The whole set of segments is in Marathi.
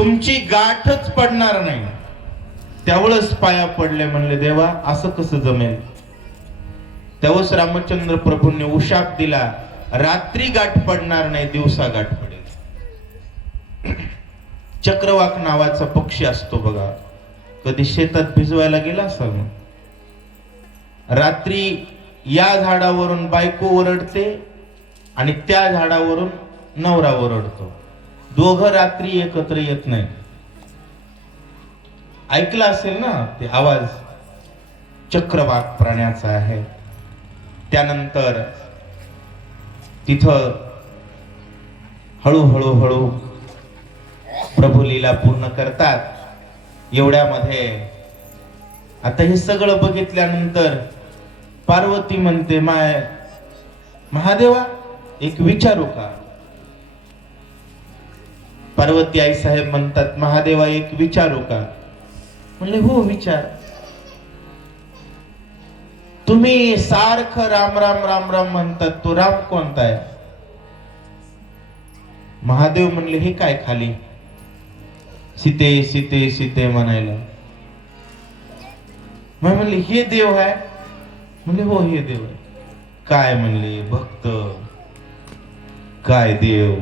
तुमची गाठच पडणार नाही. त्यावेळेस पाया पडले, म्हणले देवा असं कसं जमेल. त्यावेळेस रामचंद्र प्रभूंनी उशाप दिला, रात्री गाठ पडणार नाही, दिवसा गाठ पडेल. चक्रवाक नावाचा पक्षी असतो बघा, कधी शेतात भिजवायला गेला असाल ना. रात्री या झाडावरून बायको ओरडते आणि त्या झाडावरून नवरा ओरडतो. दोघं रात्री एकत्र येत नाही. ऐकलं असेल ना ते आवाज, चक्रवाक प्राण्याचा आहे. त्यानंतर तिथं हळूहळू हळू प्रभू लीला पूर्ण करतात. एवढ्यामध्ये आता हे सगळं बघितल्यानंतर पार्वती म्हणते, महादेवा एक विचारू का. पार्वती आई साहेब म्हणतात, महादेवा एक विचारू का. म्हणले हो विचार. तुम्ही सारखं राम राम राम राम म्हणतात, तो राम कोणता आहे. महादेव म्हणले हे काय खाली सीते सीते सीते म्हणायला. मग म्हणले हे देव आहे. म्हणले हो हे देव आहे. काय म्हणले भक्त, काय देव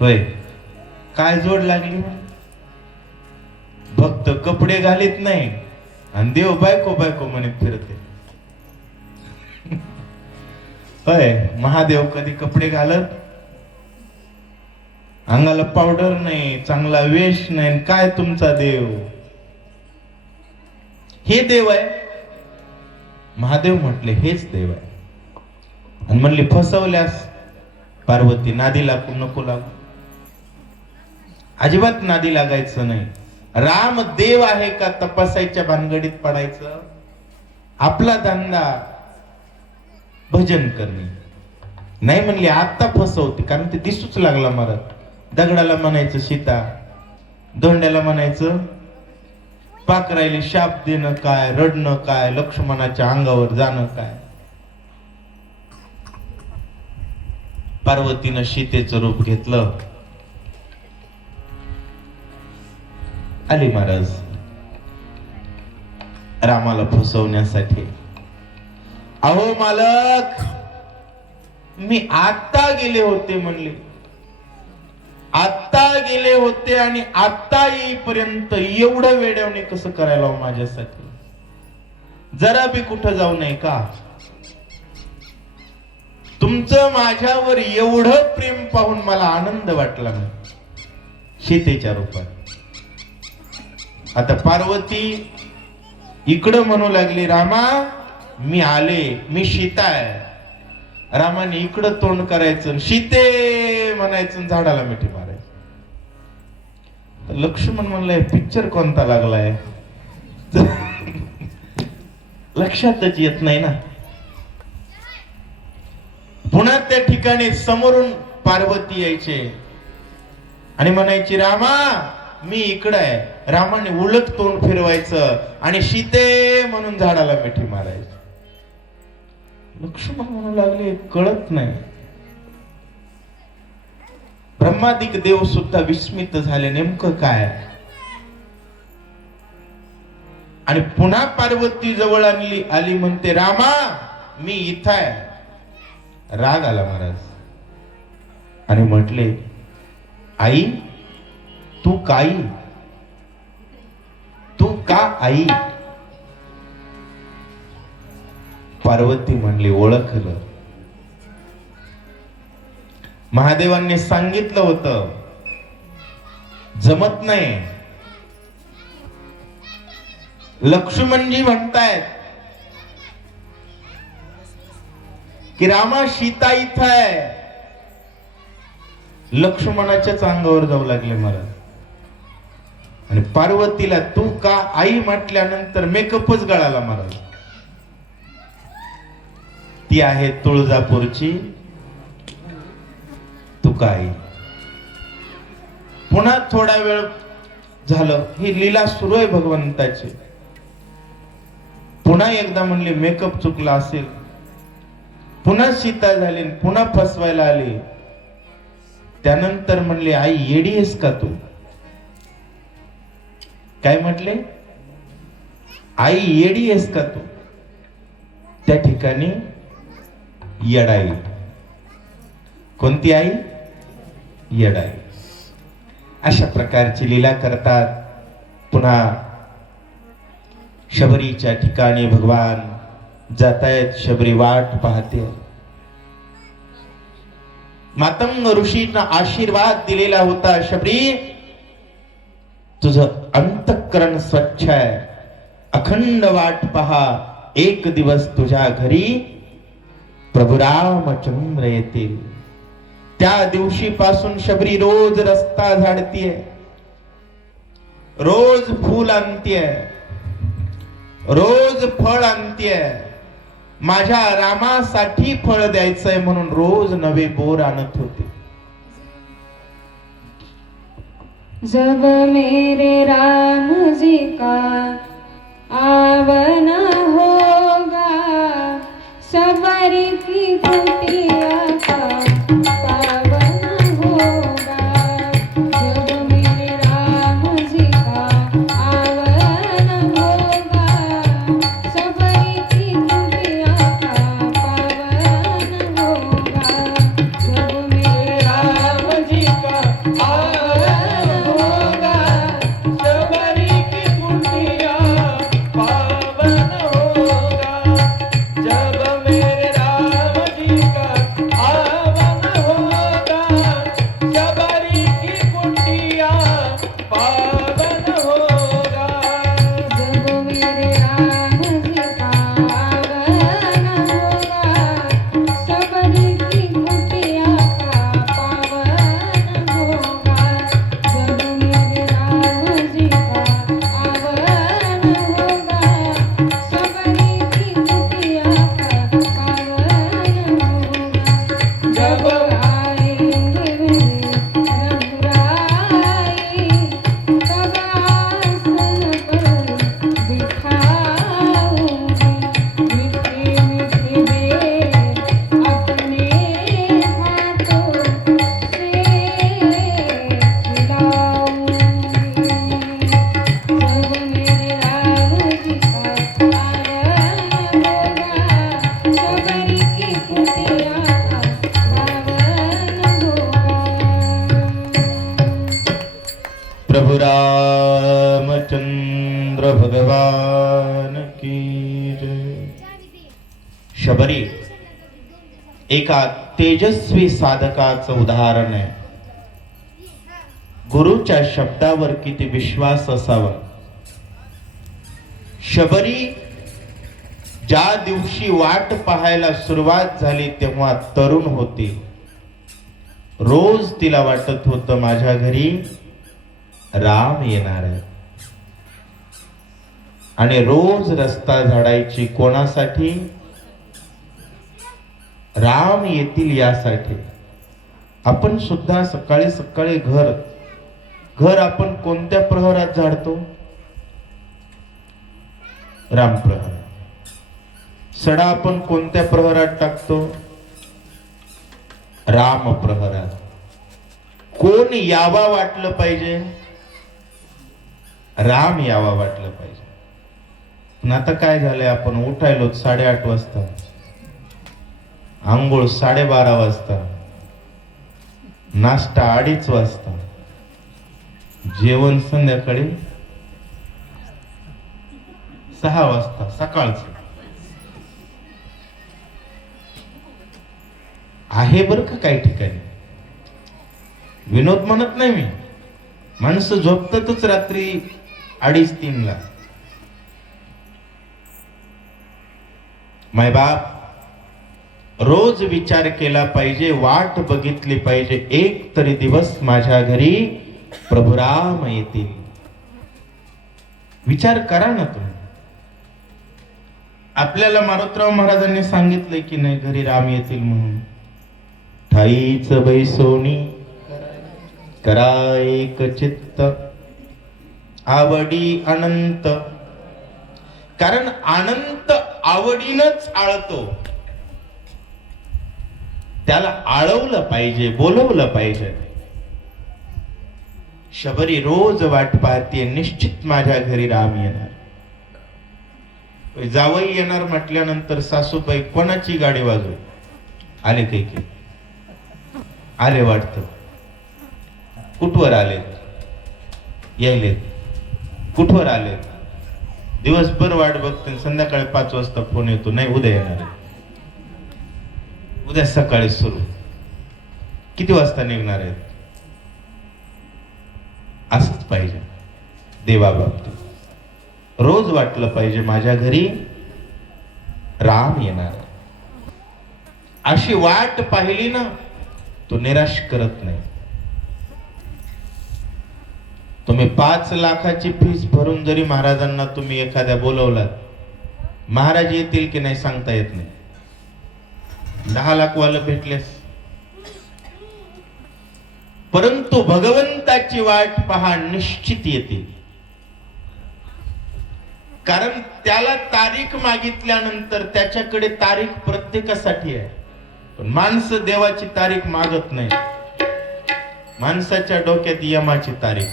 होय. काय जोड लागली. भक्त कपडे घालीत नाही आणि देव बायको बायको म्हणत फिरते. होय, महादेव कधी कपडे घालत, अंगाला पावडर नाही, चांगला वेश नाही. काय तुमचा देव, हे देव आहे. महादेव म्हटले हेच देव आहे. आणि म्हणले फसवल्यास पार्वती नादी लागू नको लागू. अजिबात नादी लागायचं नाही. राम देव आहे का तपासायच्या भानगडीत पडायचं. आपला धंदा भजन करणे नाही. म्हणले आता फसवते, कारण ते दिसूच लागला मला. दगडाला म्हणायचं सीता, दोंड्याला म्हणायचं पाखरायला शाप देणं काय, रडणं काय, लक्ष्मणाच्या अंगावर जाणं काय. पार्वतीनं सीतेचं रूप घेतलं. आली महाराज रामाला फसवण्यासाठी. अहो मालक, मी आता गेले होते म्हणले, आता गेले होते आणि आता येईपर्यंत एवढं वेड्याने कसं करायला माझ्यासाठी. जरा बी कुठं जाऊ नये का. तुमचं माझ्यावर एवढं प्रेम पाहून मला आनंद वाटला नाही. सीतेच्या रूपात. आता पार्वती इकडं म्हणू लागली, रामा मी आले, मी सीता आहे. रामाने इकडं तोंड करायचं, सीते म्हणायचं, झाडाला मिठी मारायचं. लक्ष्मण म्हणलंय पिक्चर कोणता लागलाय, लक्षातच येत नाही ना. पुन्हा त्या ठिकाणी समोरून पार्वती यायचे आणि म्हणायची, रामा मी इकडं आहे. रामाने उलट तोंड फिरवायचं आणि सीते म्हणून झाडाला मिठी मारायची. लक्ष्मण म्हणू लागले कळत नाही. ब्रह्मादिक देव सुद्धा विस्मित झाले, नेमकं काय. आणि पुन्हा पार्वती जवळ आली म्हणते, रामा मी इथं आहे. राग आला महाराज आणि म्हटले, आई तू काय, तू का आई. पार्वती म्हणली ओळखलं. महादेवांनी सांगितलं होतं जमत नाही. लक्ष्मणजी म्हणतायत की रामा सीता इथं आहे. लक्ष्मणाच्याच अंगावर जाऊ लागले महाराज. आणि पार्वतीला तू का आई म्हटल्यानंतर मेकअपच गळाला महाराज. ती आहे तुळजापूरची तुका आई. पुन्हा थोडा वेळ झालं, ही लीला सुरू आहे भगवंताची. पुन्हा एकदा म्हणले मेकअप चुकला असेल. पुन्हा सीता झाली, पुन्हा फसवायला आली. त्यानंतर म्हणले, आई येडी आहेस का तू? काय म्हटले? आई येडी आहेस का तू? त्या ठिकाणी येडाई. कोणती आई? येडाई. अशा प्रकारची लीला करतात. पुन्हा शबरीच्या ठिकाणी भगवान जातायत. शबरी वाट पाहते. मातंग ऋषींना आशीर्वाद दिलेला होता, शबरी तुझं अंतःकरण स्वच्छ आहे, अखंड वाट पहा, एक दिवस तुझ्या घरी प्रभू रामचंद्र येतील. त्या दिवशी पासून शबरी रोज रस्ता झाडतीये, रोज फूल आणतीये, रोज फळ आणतीये. माझ्या रामासाठी फळ द्यायचंय म्हणून रोज नवे बोर आणत होते. जब मेरे राम जी का आवन होगा, शबरी की कुटिया का पावन होगा। जब मेरे राम जी का आवन होगा, शबरी की कुटिया का पावन होगा। जब मेरे राम जी का आवन होगा, शबरी की कुटिया पावन होगा। जब मेरे राम जी का आवन होगा, शबरी की कुटिया पावन होगा। जब मेरे राम जी का आवन होगा, शबरी की कुटिया पावन होगा। जब मेरे राम जी का आवन होगा, शबरी की कुटिया पावन होगा। जब आएंगे मेरे रघुराई, तब आसन पर बिठाऊंगी, मीठे मीठे बेर अपने हाथों से खिलाऊंगी। जब मेरे राम जी का आवन होगा, शबरी की कुटिया पावन होगा। प्रभु रामचंद्र भगवान की जय. शबरी एका तेजस्वी साधकाचं उदाहरण आहे. गुरुच्या शब्दावर किती विश्वास असावा. शबरी ज्या दिवशी वाट पाहायला सुरुवात झाली तेव्हा तरुण होती. रोज तिला वाटत होतं माझ्या घरी राम येणार आहे. आणि रोज रस्ता झाडायची कोणासाठी? राम येतील यासाठी. आपण सुद्धा सकाळी सकाळी घर आपण कोणत्या प्रहरात झाडतो? राम प्रहर. सडा आपण कोणत्या प्रहरात टाकतो? राम प्रहरात. कोण यावा वाटलं पाहिजे? राम यावा वाटलं पाहिजे. पण आता काय झालंय, आपण उठायलो 8:30 वाजता, आंघोळ 12:30 वाजता, नाश्ता 2:30 वाजता, जेवण संध्याकाळी 6 वाजता सकाळचं आहे बरं का. काही ठिकाणी विनोद म्हणत नाही मी, माणसं झोपतातच रात्री 2:30-3 ला. मायबाप रोज विचार केला पाहिजे, वाट बघितली पाहिजे, एक तरी दिवस माझ्या घरी प्रभू राम येतील. विचार करा ना तुम्ही. आपल्याला मारुतराव महाराजांनी सांगितलंय की नाही घरी राम येतील म्हणून. ठाईच बैसोनी करा एक चित्त, आवडी अनंत. कारण अनंत आवडीनच आळतो. त्याला आळवलं पाहिजे, बोलवलं पाहिजे. शबरी रोज वाट पाहते, निश्चित माझ्या घरी राम येणार. जावई येणार म्हटल्यानंतर सासूबाई कोणाची गाडी वाजव आले काही की आले वाटत. कुठवर आले, यायले कुठवर आले. दिवसभर वाट बघते, संध्याकाळी 5 वाजता फोन येतो, नाही उद्या येणार आहे. उद्या सकाळी सुरू, किती वाजता निघणार आहेत. असंच पाहिजे देवाबाबतीत. रोज वाटलं पाहिजे माझ्या घरी राम येणार. अशी वाट पाहिली ना, तो निराश करत नाही. तुम्ही 5 लाखाची फीस भरून जरी महाराजांना तुम्ही एखाद्या बोलवलात, महाराज येतील की नाही सांगता येत नाही. 10 लाख वाला भेटलेस, परंतु भगवंताची वाट पहा, निश्चित येते. कारण त्याला तारीख मागितल्यानंतर त्याच्याकडे तारीख प्रत्येकासाठी आहे. पण माणसं देवाची तारीख मागत नाही. माणसाच्या डोक्यात यमाची तारीख.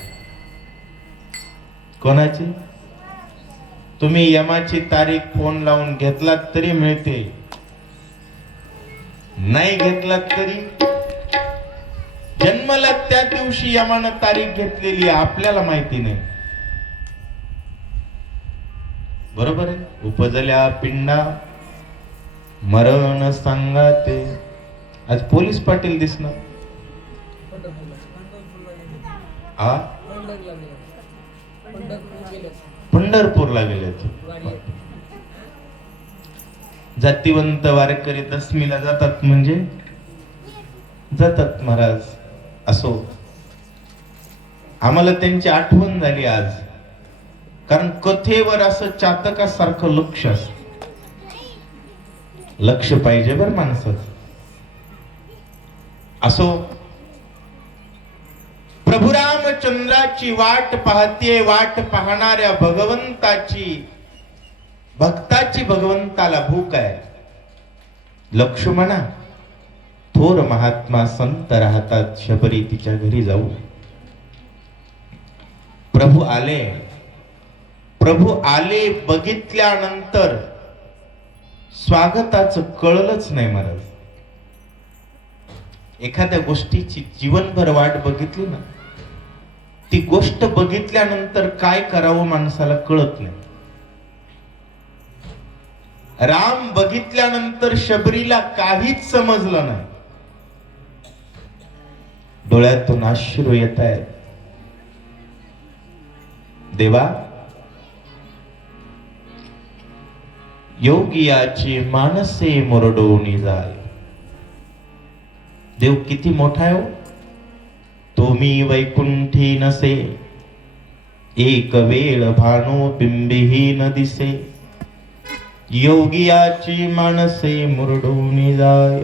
कोणाची? तुम्ही यमाची तारीख फोन लावून घेतलात तरी मिळते, नाही घेतलात तरी. जन्मला त्या दिवशी यमानं तारीख घेतलेली आहे, आपल्याला माहिती नाही. बरोबर आहे. उपजल्या पिंडा मरण सांगाते. आज पोलीस पाटील दिसणार. हा, पंढरपूरला गेले. जातीवंत वारकरी दशमीला जातात म्हणजे जातात महाराज. असो, आम्हाला त्यांची आठवण झाली आज. कारण कथेवर असं चातकासारखं लक्ष असत. लक्ष पाहिजे बर माणसाचं. असो, प्रभू रामचंद्राची वाट पाहते. वाट पाहणाऱ्या भगवंताची, भक्ताची भगवंताला भूक आहे. लक्ष्मणा, थोर महात्मा संत राहतात, शबरी तिच्या घरी जाऊ. प्रभू आले. प्रभू आले बघितल्यानंतर स्वागताचं कळलंच नाही महाराज. एखाद्या गोष्टीची जीवनभर वाट बघितली ना, ती गोष्ट बघितल्यानंतर काय करावं माणसाला कळत नाही. राम बघितल्यानंतर शबरीला काहीच समजलं नाही. डोळ्यातून अश्रू येत आहेत. देवा, योगियाची मानसे मुरडोनी जाय. देव किती मोठा आहे हो. तुम्ही वैकुंठी नसे, एक वेळ भानो बिंबिही न दिसे. योगियाची मानसे मुरडोनी जाय.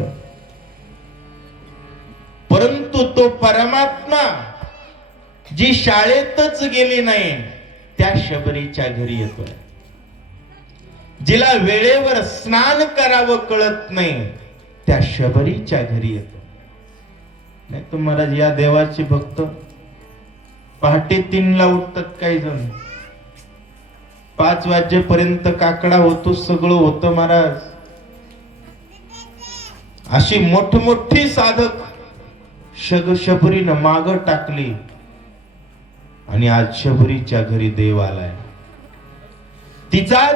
परंतु तो परमात्मा जी शाळेतच गेली नाही, त्या शबरीच्या घरी येतोय. जिला वेळेवर स्नान करावं कळत नाही, त्या शबरीच्या घरी येतो. नाही तर महाराज, या देवाची भक्त पहाटे 3ला उठतात. काही जण 5 वाजेपर्यंत काकडा होतो, सगळं होतं महाराज. अशी मोठमोठी साधक शबरीनं माग टाकली आणि आज शबरीच्या घरी देव आलाय.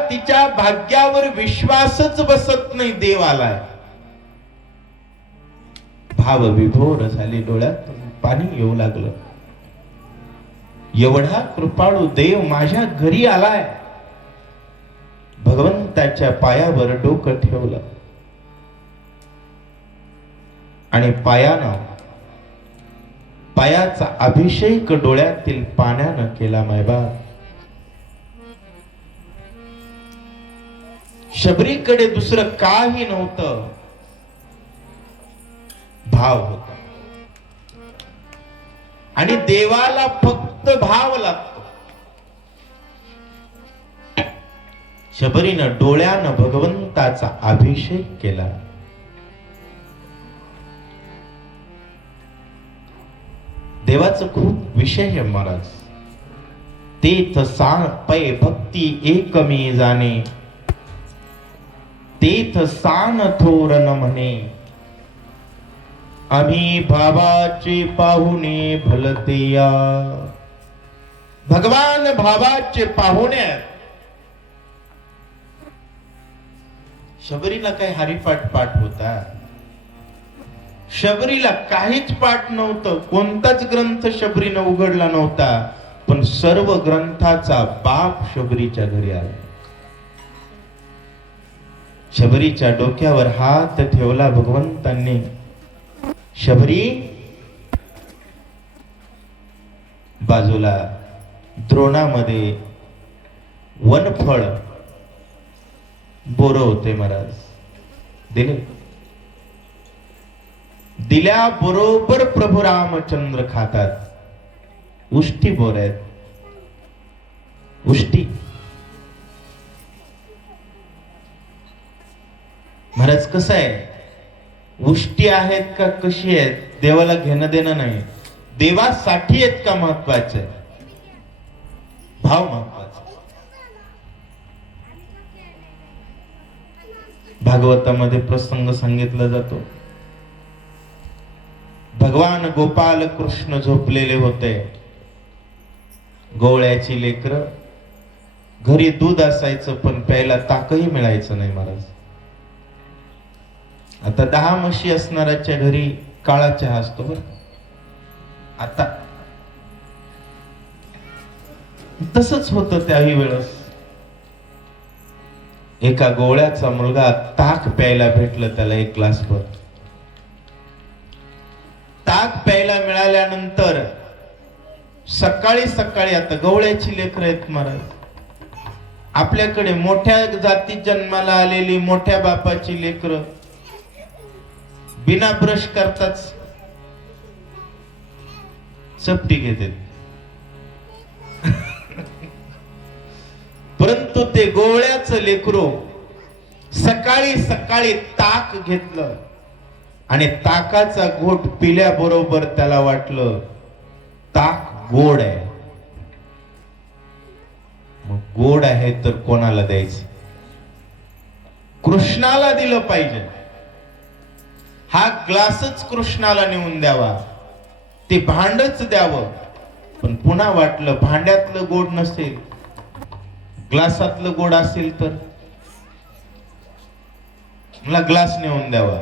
तिच्या भाग्यावर विश्वासच बसत नाही, देव आलाय. भाव विभोर झाले, डोळ्यात पाणी येऊ लागलं. एवढा कृपाळू देव माझ्या घरी आलाय. भगवंताच्या पायावर डोकं ठेवलं आणि पायाचा अभिषेक डोळ्यातील पाण्यानं केला. मायबा, शबरीकडे दुसरं काही नव्हतं, भाव होता. आणि देवाला फक्त भाव लागतो. शबरीनं डोळ्यानं भगवंताचा अभिषेक केला. देवाचं खूप विषय आहे महाराज. तेथ पै भक्ती एकमी जाणे, तेथ सान थोर न म्हणे, आम्ही भावाचे पाहुणे भलतेया. भगवान भावाचे पाहुणे आहेत. शबरीला काही हरिपाठ पाठ होता? शबरीला काहीच पाठ नव्हतं. कोणताच ग्रंथ शबरीनं उघडला नव्हता. पण सर्व ग्रंथाचा बाप शबरीच्या घरी आला. शबरीच्या डोक्यावर हात ठेवला भगवंतांनी. शबरी, बाजूला द्रोणामध्ये वनफळ बोर होते महाराज. दिले. दिल्या बरोबर प्रभू रामचंद्र खातात. उष्टी बोर आहेत. उष्टी. महाराज कसं आहे, उष्टी आहेत का कशी आहेत देवाला घेणं देणं नाही. देवासाठी आहेत का महत्वाचे, भाव महत्वाचा. भागवतामध्ये प्रसंग सांगितला जातो. भगवान गोपाल कृष्ण झोपलेले होते. गोवळ्याची लेकर. घरी दूध असायचं पण प्यायला ताकही मिळायचं नाही महाराज. आता 10 म्हशी असणाऱ्याच्या घरी काळा चहा असतो बरं. आता तसंच होतं त्याही वेळेस. एका गोवळ्याचा मुलगा ताक प्यायला भेटलं त्याला 1 ग्लास भर. ताक प्यायला मिळाल्यानंतर सकाळी सकाळी, आता गवळ्याची लेकरं आहेत महाराज, आपल्याकडे मोठ्या जातीत जन्माला आलेली मोठ्या बापाची लेकरं बिना ब्रश करताच चपटी घेतात. परंतु ते गोवळ्याचं लेकरू सकाळी सकाळी ताक घेतलं आणि ताकाचा घोट पिल्याबरोबर त्याला वाटलं ताक गोड आहे. मग गोड आहे तर कोणाला द्यायचं? कृष्णाला दिलं पाहिजे. हा ग्लासच कृष्णाला नेऊन द्यावा, ते भांडच द्यावं. पण पुन्हा वाटलं भांड्यातलं गोड नसेल, ग्लासातलं गोड असेल तर मला ग्लास नेऊन द्यावा.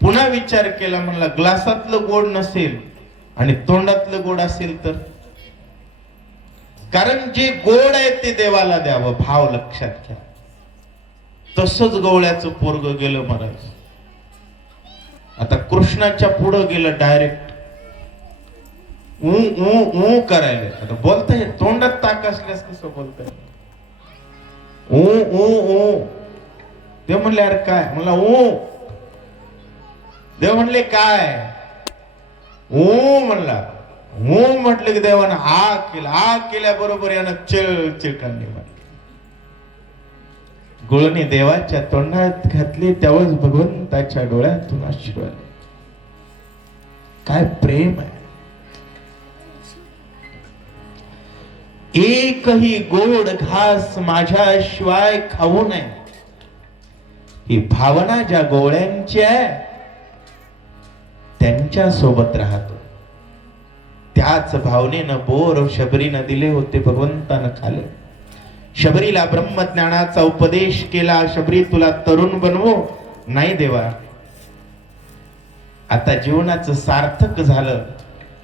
पुन्हा विचार केला, म्हणला ग्लासातलं गोड नसेल आणि तोंडातलं गोड असेल तर, कारण जे गोड आहे ते देवाला द्यावं. भाव लक्षात घ्या. तसंच गवळ्याचं पोरग गेलं महाराज. आता कृष्णाच्या पुढं गेलं डायरेक्ट. ऊ ऊ ऊ करायला. आता बोलताय तोंडात ताक असल्यास कसं बोलताय? ऊ ऊ ऊ. ते म्हणले अरे काय? म्हणला ऊ. देव म्हणले काय? ऊ म्हणला. ऊ म्हटलं की देवानं आ केला. आ केल्याबरोबर यानं चिळकांनी मारली. गुळणी देवाच्या तोंडात घातली त्यावेळेस भगवंताच्या डोळ्यातून अश्रू आले. काय प्रेम आहे. एकही गोड घास माझ्याशिवाय खाऊ नये, ही भावना ज्या गोळ्यांची आहे त्यांच्या सोबत राहतो. त्याच भावनेनं बोर शबरीनं दिले होते, भगवंतानं खाले. शबरीला ब्रह्मज्ञानाचा उपदेश केला. शबरी तुला तरुण बनवो. नाही देवा, आता जीवनाचं सार्थक झालं.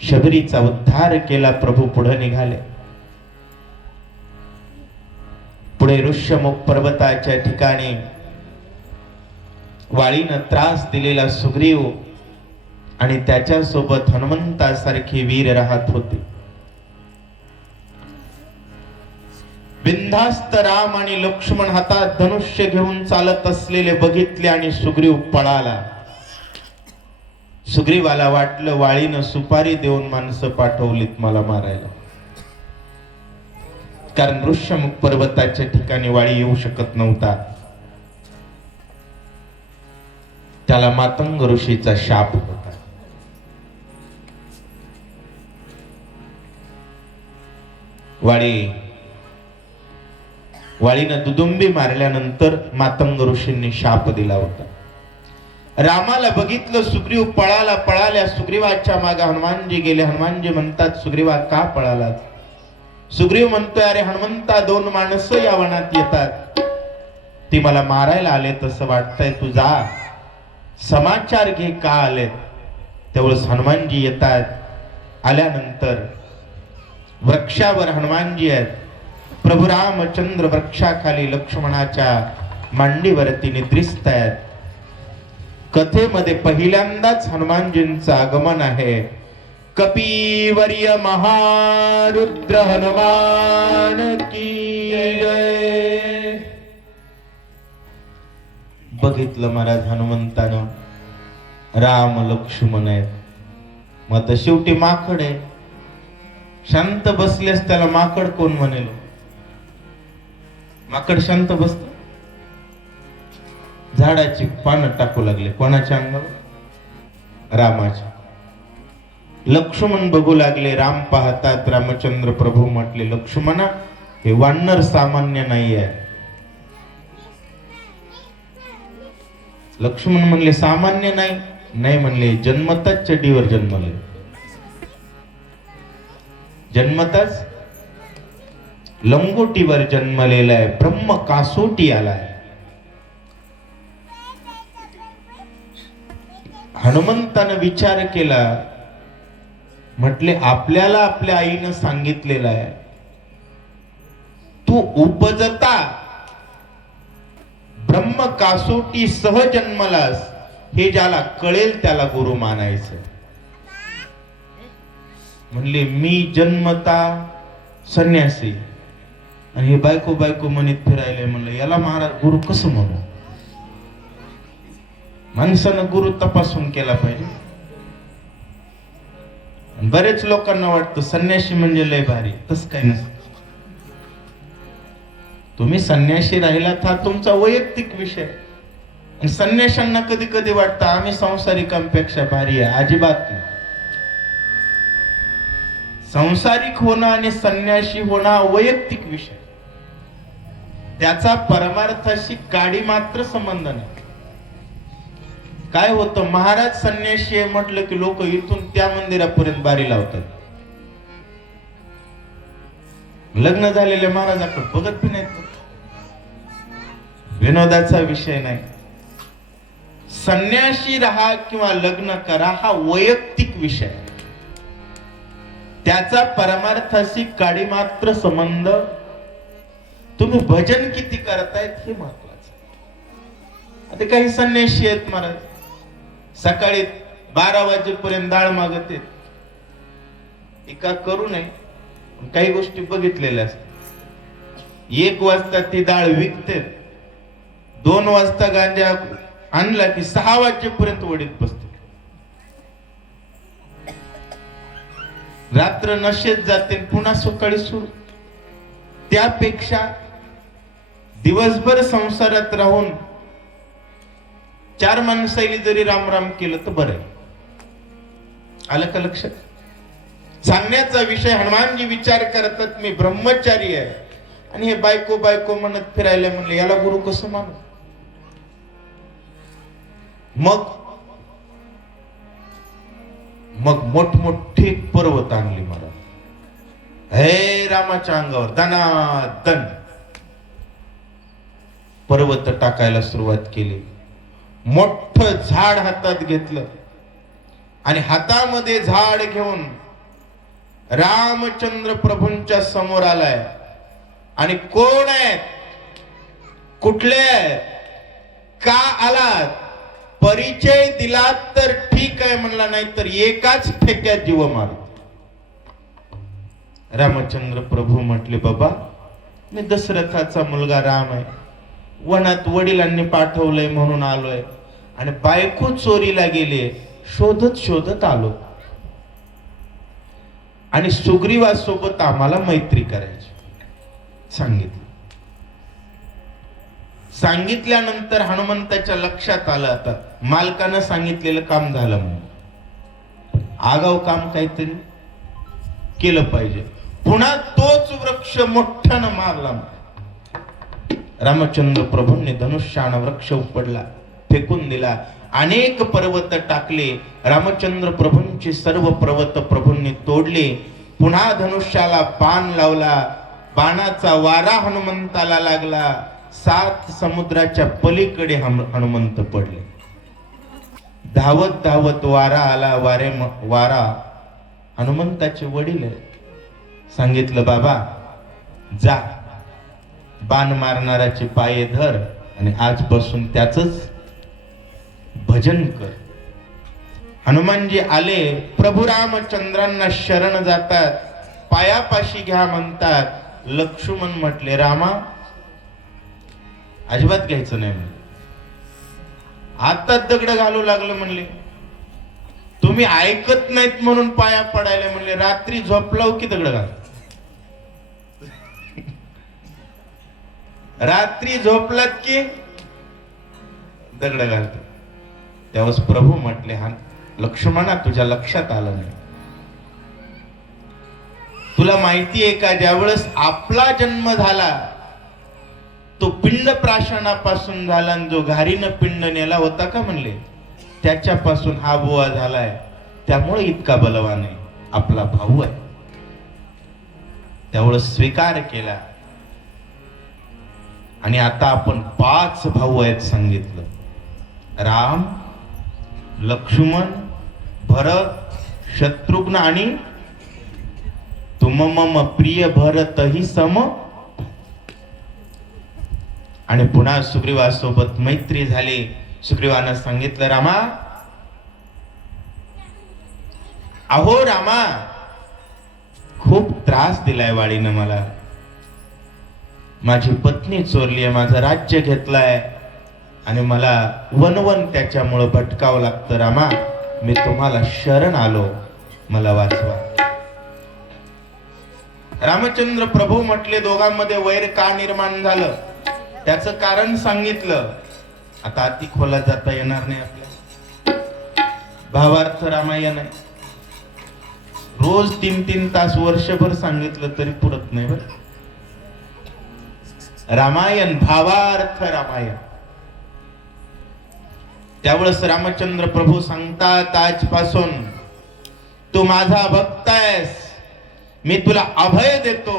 शबरीचा उद्धार केला. प्रभू पुढे निघाले. पुढे ऋष्यमुख पर्वताच्या ठिकाणी वाळीनं त्रास दिलेला सुग्रीव आणि त्याच्या सोबत हनुमंतासारखे वीर राहत होते. बिनधास्त राम आणि लक्ष्मण हातात धनुष्य घेऊन चालत असलेले बघितले आणि सुग्रीव पळाला. सुग्रीवाला वाटलं वाळीनं सुपारी देऊन माणसं पाठवलीत मला मारायला, कारण ऋष्यमुख पर्वताच्या ठिकाणी वाळी येऊ शकत नव्हता. त्याला मातंग ऋषीचा शाप होता. वाळीनं दुदुंबी मारल्यानंतर मातंग ऋषींनी शाप दिला होता. रामाला बघितलं, सुग्रीव पळाल्या सुग्रीवाच्या मागे हनुमानजी गेले. हनुमानजी म्हणतात, सुग्रीवा का पळाला? सुग्रीव म्हणतोय, अरे हनुमंता, 2 माणसं या वनात येतात, ती मला मारायला आले तसं वाटतंय, तू जा समाचार घे का आलेत. तेवढंच हनुमानजी येतात. आल्यानंतर वृक्षावर हनुमानजी आहेत. प्रभू रामचंद्र वृक्षाखाली लक्ष्मणाच्या मांडीवरती निद्रिस्त आहेत. कथेमध्ये पहिल्यांदाच हनुमानजींचं आगमन आहे. कपीवर्य महारुद्र हनुमान की जय. बघितलं महाराज हनुमंतानं, राम लक्ष्मण आहेत, मग आता शेवटी माकड आहे. शांत बसल्यास त्याला माकड कोण म्हणेल? माकड शांत बसत? झाडाची पानं टाकू लागले. कोणाच्या अंगावर? रामाच्या. लक्ष्मण बघू लागले. राम पाहतात. रामचंद्र प्रभू म्हटले, लक्ष्मणा, हे वानर सामान्य नाही आहे. लक्ष्मण म्हणले, सामान्य नाही? नाही म्हणले, जन्मताच चडीवर जन्मले. जन्मताच लंगोटीवर जन्मलेला आहे. ब्रह्म कासोटी आलाय. हनुमंतानं विचार केला. म्हटले, आपल्याला आपल्या आईनं सांगितलेलं आहे, तू उपजता ब्रह्म कासोटी सह जन्मलास, हे ज्याला कळेल त्याला गुरु मानायचं. म्हणले, मी जन्मता संन्यासी आणि हे बायको बायको म्हणत फिरायले. म्हणलं, याला महाराज गुरु कसं म्हणू? माणसानं गुरु तपासून केला पाहिजे. बरेच लोकांना वाटतं संन्यासी म्हणजे लय भारी. तसं काही नसतं. तुम्ही संन्यासी राहिलात हा तुमचा वैयक्तिक विषय. आणि संन्याशांना कधी कधी वाटतं आम्ही संसारिकांपेक्षा भारी आहे. अजिबात नाही. संसारिक होणं आणि संन्यासी होणं हा वैयक्तिक विषय. त्याचा परमार्थाशी काडी मात्र संबंध नाही. काय होतं, महाराज संन्यासी आहे म्हटलं की लोक इथून त्या मंदिरापर्यंत बारी लावतात. लग्न झालेल्या महाराजाकडे बघत बी नाहीत. विनोदाचा विषय नाही. संन्यासी राहा किंवा लग्न करा हा वैयक्तिक विषय. त्याचा परमार्थाशी काडी मात्र संबंध. तुम्ही भजन किती करतायत हे महत्वाचं. आता काही संन्यासी आहेत महाराज, सकाळी 12 वाजेपर्यंत डाळ मागत आहेत. टीका करू नये, काही गोष्टी बघितलेल्या असतात. 1 वाजता ती डाळ विकते, 2 वाजता गांजा आणला की 6 वाजेपर्यंत वडीत बसते. रात्र नशेत जाते, पुन्हा सकाळी सुरू. त्यापेक्षा दिवसभर संसारात राहून 4 माणसाईली जरी राम राम केलं तर बरं आहे. आलं का लक्षात? सांगण्याचा विषय, हनुमानजी विचार करतात, मी ब्रह्मचारी आहे आणि हे बायको बायको म्हणत फिरायला. म्हणले, याला गुरु कसं मानू? मग मोठमोठी पर्वत आणली महाराज. हे रामाच्या अंगावर दनादन पर्वत टाकायला सुरुवात केली. मोठं झाड हातात घेतलं आणि हातामध्ये झाड घेऊन रामचंद्र प्रभूंच्या समोर आलाय. आणि कोण आहेत, कुठले आहेत, का आलात, परिचय दिलात तर ठीक आहे, म्हणला नाही तर एकाच ठेक्यात जीव मार. रामचंद्र प्रभू म्हटले, बाबा मी दशरथाचा मुलगा राम आहे, वनात वडिलांनी पाठवलंय म्हणून आलोय आणि बायको चोरीला गेले, शोधत शोधत आलो आणि सुग्रीवासोबत आम्हाला मैत्री करायची. सांगितल्यानंतर हनुमंताच्या लक्षात आलं, आता मालकानं सांगितलेलं काम झालं म्हणून आगाव काम काहीतरी केलं पाहिजे. पुन्हा तोच वृक्ष मोठ्यानं मारला. रामचंद्र प्रभूंनी धनुष्यानं वृक्ष उपडला, फेकून दिला. अनेक पर्वत टाकले. रामचंद्र प्रभूंची सर्व पर्वत प्रभूंनी तोडले. पुन्हा धनुष्याला बाण लावला. बाणाचा वारा हनुमंताला लागला. 7 समुद्राच्या पलीकडे हनुमंत पडले. धावत धावत वारा आला. वारा हनुमंताचे वडील आहे. सांगितलं, बाबा जा, बाण मारणाराचे पाये धर आणि आजपासून त्याचंच भजन कर. हनुमानजी आले. प्रभू रामचंद्रांना शरण जातात. पायापाशी घ्या म्हणतात. लक्ष्मण म्हटले, रामा अजिबात घ्यायचं नाही म्हणले. आता दगड घालू लागलं म्हणले. तुम्ही ऐकत नाहीत म्हणून पाया पडायला म्हणले. रात्री झोपलाव की दगड घाल. रात्री झोपलात की दगड घालतो. त्यावेळेस प्रभू म्हटले, हा लक्ष्मणा तुझ्या लक्षात आलं नाही. तुला माहिती आहे का, ज्यावेळेस आपला जन्म झाला तो पिंड प्राशनापासून झाला आणि जो घारीनं पिंड नेला होता का म्हणले, त्याच्यापासून हा बुवा झालाय. त्यामुळे इतका बलवान आहे. आपला भाऊ आहे. त्यावेळेस स्वीकार केला. आणि आता आपण 5 भाऊ आहेत सांगितलं. राम, लक्ष्मण, भरत, शत्रुघ्न आणि तुम मम प्रिय भरतहि सम. आणि पुन्हा सुग्रीवासोबत मैत्री झाली. सुग्रीवानं सांगितलं, रामा अहो रामा, खूप त्रास दिलाय वाळीनं मला. माझी पत्नी चोरली आहे, माझं राज्य घेतलंय आणि मला वनवन त्याच्यामुळं भटकावं लागतं. रामा मी तुम्हाला शरण आलो, मला वाचवा. रामचंद्र प्रभू म्हटले, दोघांमध्ये वैर का निर्माण झालं त्याचं कारण सांगितलं. आता अति खोलात जाता येणार नाही आपल्याला. भावार्थ रामायण आहे. रोज 3-3 तास वर्षभर सांगितलं तरी पुरत नाही बरं. रामायण भावार्थ रामायण. त्यावेळेस रामचंद्र प्रभू सांगतात, आजपासून तू माझा भक्त आहेस. मी तुला अभय देतो.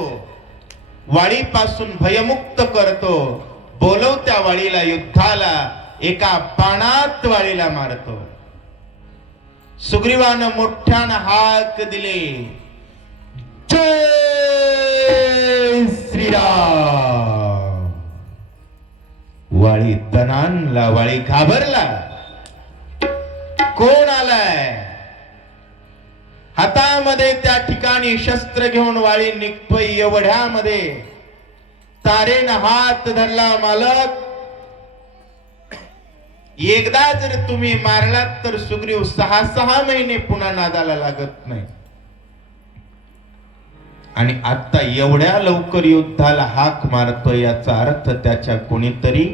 वाळीपासून भयमुक्त करतो. बोलव त्या वाळीला युद्धाला. एका बाणात वाळीला मारतो. सुग्रीवानं मोठ्यानं हाक दिले, जय श्रीराम. वाळी तणानला. वाळी घाबरला. कोण आलाय? हातामध्ये त्या ठिकाणी शस्त्र घेऊन वाळी निघतोय. एवढ्यामध्ये तारेनं हात धरला, मालक एकदा जर तुम्ही मारलात तर सुग्रीव 6 महिने पुन्हा नादाला लागत नाही. आणि आता एवढ्या लवकर युद्धाला हाक मारतोय, याचा अर्थ त्याच्या कोणीतरी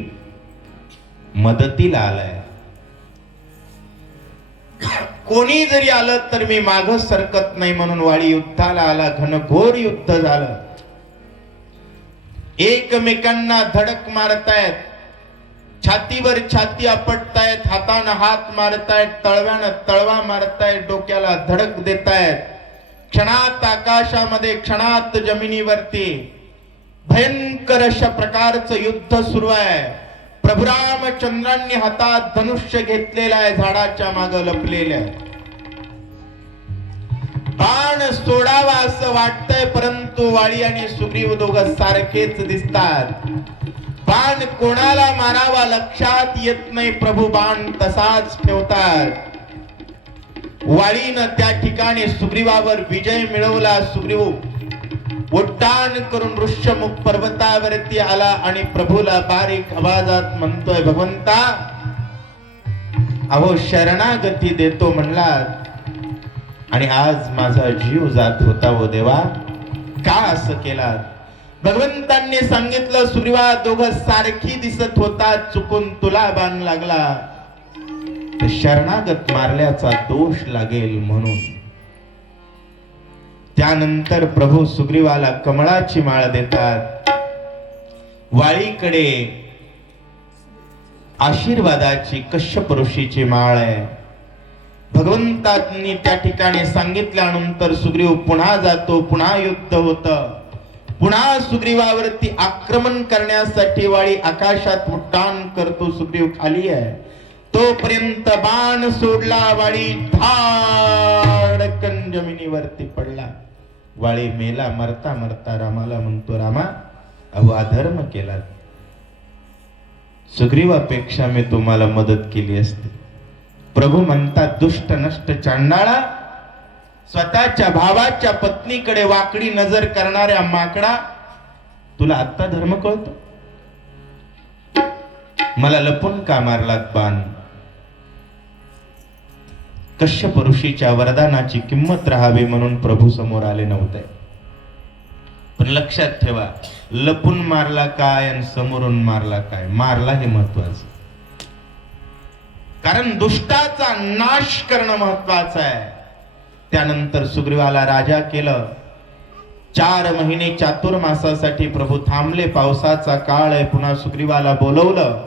मदतीला आलाय. कोणी जरी आलं तर मी माग सरकत नाही म्हणून वाळी युद्धाला आला. घनघोर युद्ध झालं. एकमेकांना धडक मारतायत. छातीवर छाती आपटतायत. हातानं हात मारतायत. तळव्यानं तळवा मारतायत. डोक्याला धडक देतायत. क्षणात आकाशामध्ये, क्षणात जमिनीवरती भयंकर अशा प्रकारचं युद्ध सुरू आहे. प्रभू रामचंद्रांनी हातात धनुष्य घेतलेला आहे. झाडाच्या माग लपलेलं आहे. बाण सोडावा असं वाटतंय, परंतु वाळी आणि सुग्रीव दोघं सारखेच दिसतात. बाण कोणाला मारावा लक्षात येत नाही. प्रभू बाण तसाच ठेवतात. वाळीनं त्या ठिकाणी सुग्रीवावर विजय मिळवला. सुग्रीव उड्डाण करून ऋष्यमुख पर्वतावरती आला आणि प्रभूला बारीक आवाजात म्हणतोय, भगवंता अहो शरणागती देतो म्हणलात आणि आज माझा जीव जात होता. ओ देवा का असं केलात? भगवंतांनी सांगितलं, सुग्रीवा दोघं सारखी दिसत होतात. चुकून तुला बाण लागला तर शरणागत मारल्याचा दोष लागेल म्हणून. त्यानंतर प्रभू सुग्रीवाला कमळाची माळ देतात. वाळीकडे आशीर्वादाची कश्यप ऋषीची माळ आहे. भगवंतांनी त्या ठिकाणी सांगितल्यानंतर सुग्रीव पुन्हा जातो, पुन्हा युद्ध होत, पुन्हा सुग्रीवावरती आक्रमण करण्यासाठी वाळी आकाशात उड्डाण करतो. सुग्रीव खाली आहे तोपर्यंत बाण सोडला, वाळी धाडकन जमिनीवरती पडला. वाळी मेला. मरता मरता रामाला म्हणतो, रामा अहो अधर्म केला, सुग्रीवापेक्षा मी तुम्हाला मदत केली असती. प्रभू म्हणतात, दुष्ट नष्ट चांडाळा, स्वतःच्या भावाच्या पत्नीकडे वाकडी नजर करणाऱ्या माकडा, तुला आत्ता धर्म कळतो? मला लपून का मारलात बाण? कश्यप ऋषीच्या वरदानाची किंमत राहावी म्हणून प्रभू समोर आले नव्हते. पण लक्षात ठेवा, लपून मारला काय आणि समोरून मारला काय, मारला हे महत्वाचं. कारण दुष्टाचा नाश करणं महत्वाचं आहे. त्यानंतर सुग्रीवाला राजा केलं. 4 महिने चातुर्मासासाठी प्रभू थांबले. पावसाचा काळ आहे. पुन्हा सुग्रीवाला बोलवलं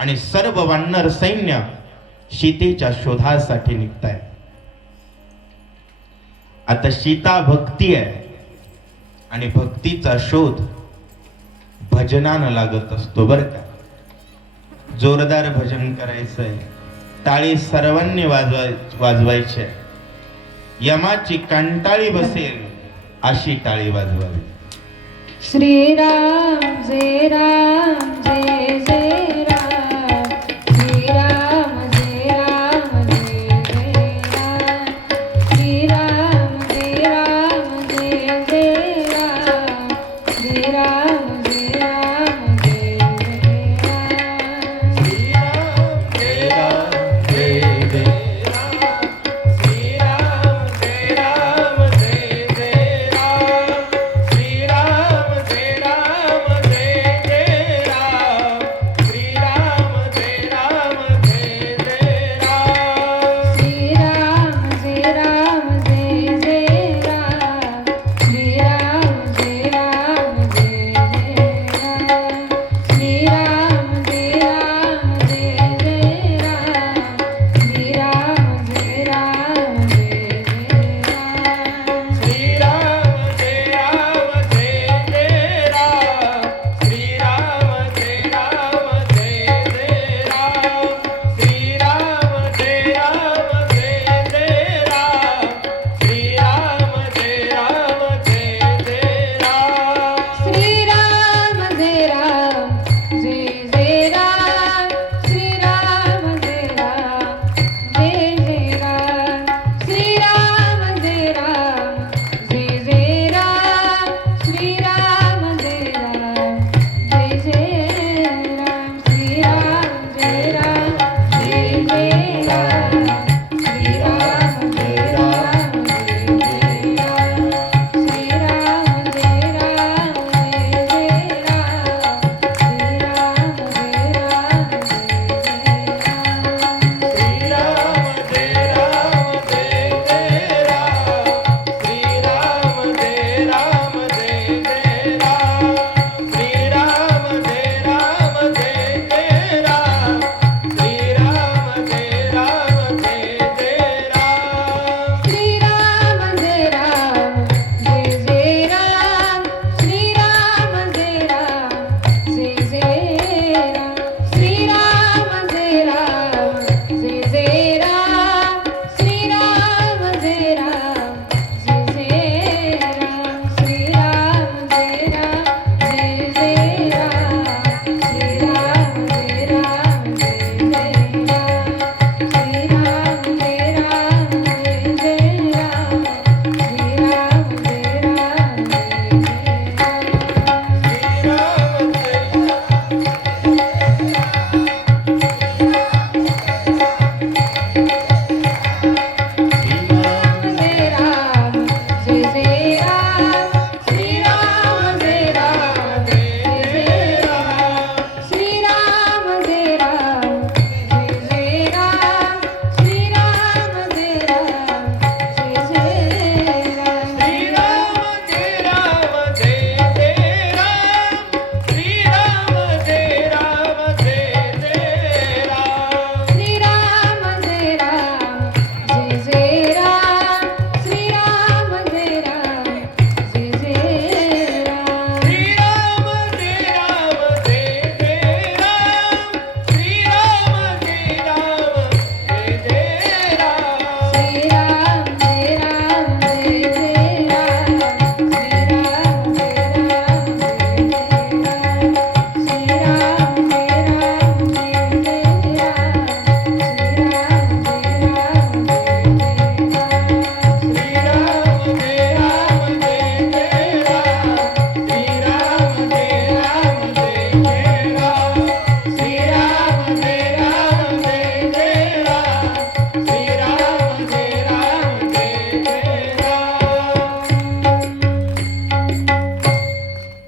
आणि सर्व वानर सैन्य सीतेच्या शोधासाठी निघताय. आता सीता भक्ती आहे आणि भक्तीचा शोध भजनानं लागत असतो बर का. जोरदार भजन करायचंय, टाळी सर्वांनी वाजवायची. यमाची कंटाळी बसेल अशी टाळी वाजवावी. श्रीराम जय राम जय जय राम, श्रीराम जय राम जय जय राम, श्रीराम जय राम जय जय राम, श्रीराम जय राम जय जय राम, श्रीराम जय राम जय जय राम, श्रीराम जय राम जय जय राम, श्रीराम जय राम जय जय राम,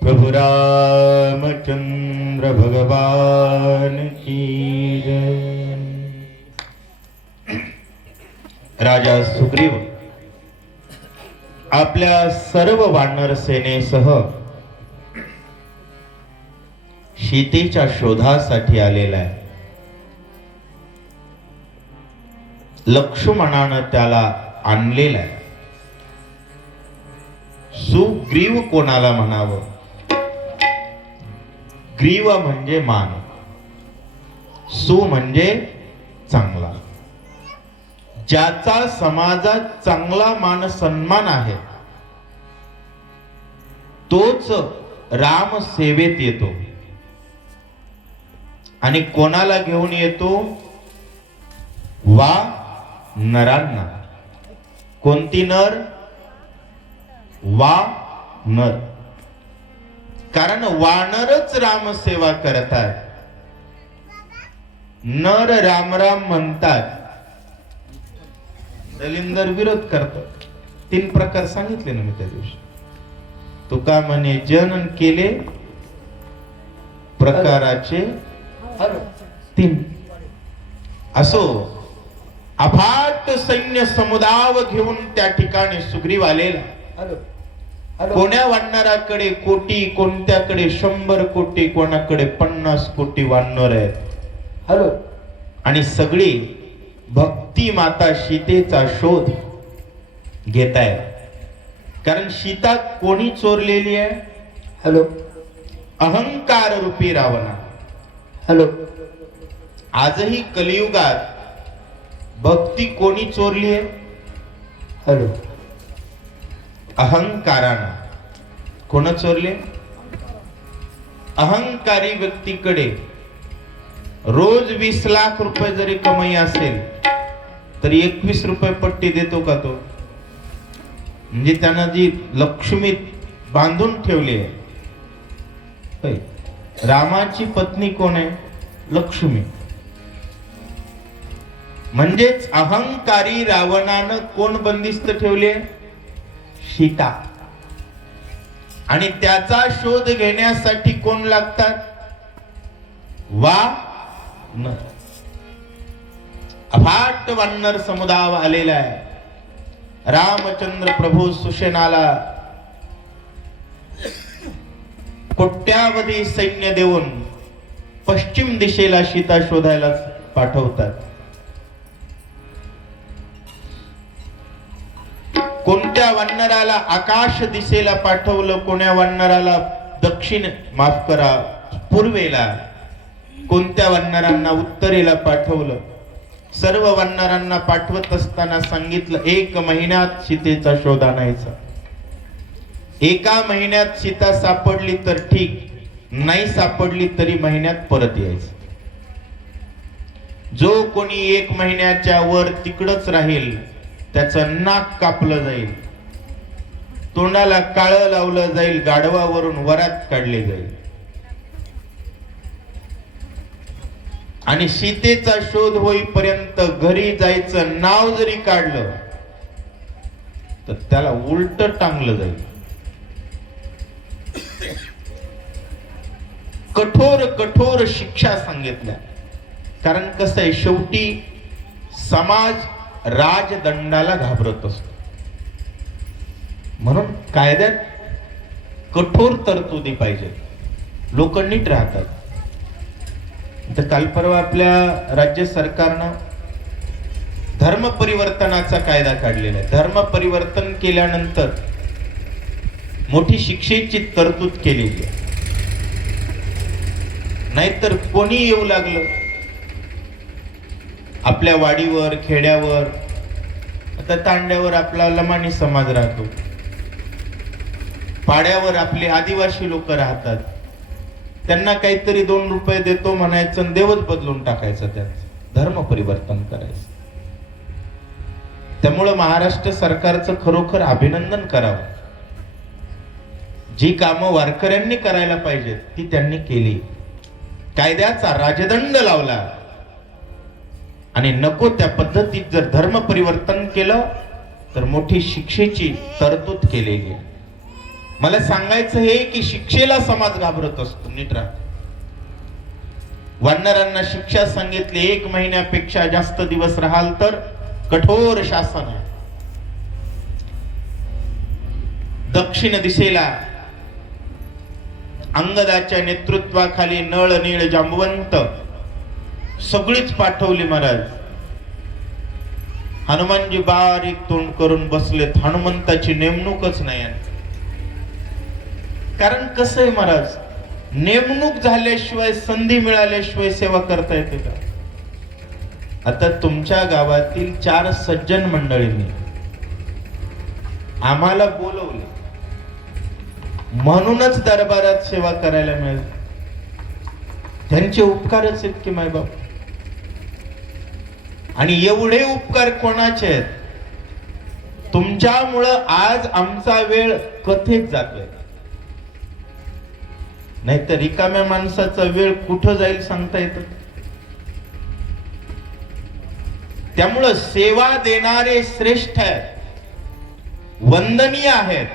प्रभु रामचंद्र भगवान की जय। राजा सुग्रीव आपल्या सर्व वानर सेनेसह सीतेच्या शोधासाठी आलेला आहे. लक्ष्मणानं त्याला आणलेला आहे. सुग्रीव कोणाला म्हणावं? ग्रीव म्हणजे मान, सु म्हणजे चांगला. ज्याचा समाजात चांगला मान सन्मान आहे तोच राम सेवेत येतो. आणि कोणाला घेऊन येतो? वा नरांना. कोणती नर? वा नर. कारण वानरच राम सेवा करतात. नर राम राम म्हणतात, दलिंदर विरोध करतात. 3 प्रकार सांगितले ना मी त्या दिवशी. तुका म्हणे जनन केले प्रकाराचे 3. असो, अफाट सैन्य समुदाव घेऊन त्या ठिकाणी सुग्रीव आलेला. कोण्या वानराकडे कोटी, कोणत्याकडे 100 कोटी, कोणाकडे 50 कोटी वानर आहेत. आणि सगळी भक्ती माता सीतेचा शोध घेत आहे. कारण सीता कोणी चोरलेली आहे? अहंकार रूपी रावणा. आजही कलियुगात भक्ती कोणी चोरली आहे? अहंकारानं. कोण चोरले? अहंकारी व्यक्तीकडे रोज 20 लाख रुपये जरी कमाई असेल तरी 21 रुपये पट्टी देतो का तो? म्हणजे त्यानं जी लक्ष्मी बांधून ठेवली आहे. रामाची पत्नी कोण आहे? लक्ष्मी. म्हणजेच अहंकारी रावणानं कोण बंदिस्त ठेवले? सीता. आणि त्याचा शोध घेण्यासाठी कोण लागतात? वा नर. अफाट वानर समुदाय आलेला आहे. रामचंद्र प्रभू सुषेणाला कोट्यावधी सैन्य देऊन पश्चिम दिशेला सीता शोधायला पाठवतात. कोणत्या वानराला आकाश दिशेला पाठवलं, कोण्या वानराला दक्षिण, माफ करा, पूर्वेला, कोणत्या वानरांना उत्तरेला पाठवलं. सर्व वानरांना पाठवत असताना सांगितलं 1 महिन्यात सीतेचा शोध आणायचा. 1 महिन्यात सीता सापडली तर ठीक, नाही सापडली तरी महिन्यात परत यायचं. जो कोणी 1 महिन्याच्या वर तिकडच राहील त्याचं नाक कापलं जाईल, तोंडाला काळं लावलं जाईल, गाढवावरून वरात काढली जाईल. आणि सीतेचा शोध होईपर्यंत घरी जायचं नाव जरी काढलं तर त्याला उलट टांगलं जाईल. कठोर कठोर शिक्षा सांगितल्या. कारण कसं आहे, शेवटी समाज राजदंडाला घाबरत असतो. म्हणून कायद्यात कठोर तरतुदी पाहिजे. लोक नीट राहतात. तर काल परवा आपल्या राज्य सरकारनं धर्म परिवर्तनाचा कायदा काढलेला आहे. धर्म परिवर्तन केल्यानंतर मोठी शिक्षेची तरतूद केलेली आहे. नाहीतर कोणी येऊ लागलं आपल्या वाडीवर, खेड्यावर. आता तांड्यावर आपला लमाणी समाज राहतो, पाड्यावर आपले आदिवासी लोक राहतात. त्यांना काहीतरी 2 रुपये देतो म्हणायचं, देवच बदलून टाकायचं, त्याचं धर्म परिवर्तन करायचं. त्यामुळं महाराष्ट्र सरकारचं खरोखर अभिनंदन करावं. जी कामं वारकऱ्यांनी करायला पाहिजेत ती त्यांनी केली. कायद्याचा राजदंड लावला आणि नको त्या पद्धतीत जर धर्म परिवर्तन केलं तर मोठी शिक्षेची तरतूद केलेली आहे. मला सांगायचं हे की शिक्षेला समाज घाबरत असतो. नीट राहा. वानरांना शिक्षा सांगितली, 1 महिन्यापेक्षा जास्त दिवस राहाल तर कठोर शासन आहे. दक्षिण दिशेला अंगदाच्या नेतृत्वाखाली नळ नीळ जांबवंत सगळीच पाठवली महाराज. हनुमानजी बारीक तोंड करून बसलेत. हनुमंताची नेमणूकच नाही आहे. कारण कसं आहे महाराज, नेमणूक झाल्याशिवाय, संधी मिळाल्याशिवाय सेवा करता येते का? आता तुमच्या गावातील 4 सज्जन मंडळींनी आम्हाला बोलवले म्हणूनच दरबारात सेवा करायला मिळेल. त्यांचे उपकारच आहेत की मायबाप. आणि एवढे उपकार कोणाचे आहेत? तुमच्यामुळं आज आमचा वेळ कथेत जातोय. नाहीतर रिकाम्या माणसाचा वेळ कुठं जाईल सांगता येतं. त्यामुळं सेवा देणारे श्रेष्ठ आहेत, वंदनीय आहेत.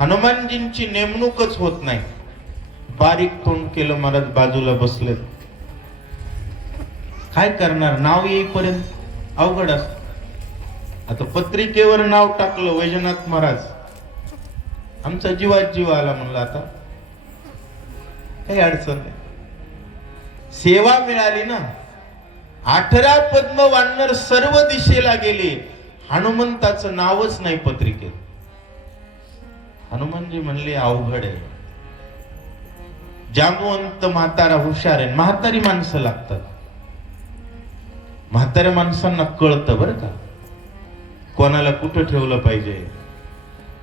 हनुमानजींची नेमणूकच होत नाही. बारीक तोंड केलं महाराज, बाजूला बसलेत. काय करणार? नाव येईपर्यंत अवघड असत. आता पत्रिकेवर नाव टाकलं वैजनाथ महाराज, आमचा जीवात जीव आला. म्हणलं आता काही अडचण नाही, सेवा मिळाली ना. 18 पद्म वानर सर्व दिशेला गेले, हनुमंताचं नावच नाही पत्रिकेत. हनुमानजी म्हणले अवघड आहे. जांबवंत म्हातारा हुशार आहे. म्हातारी माणसं लागतात. म्हाताऱ्या माणसांना कळतं बरं का, कोणाला कुठं ठेवलं पाहिजे,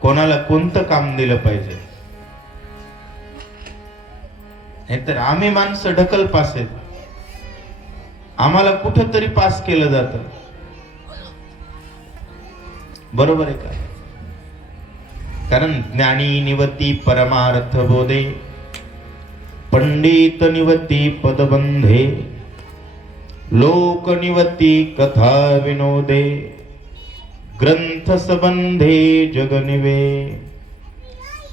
कोणाला कोणतं काम दिलं पाहिजे. नाहीतर आम्ही माणसं ढकल पास आहेत. आम्हाला कुठं तरी पास केलं जातं. बरोबर आहे का? कारण ज्ञानी निवती परमार्थ बोधे, पंडित निवती पदबंधे, लोक निवती कथा विनोदे, ग्रंथ संबंधे जगनिवे.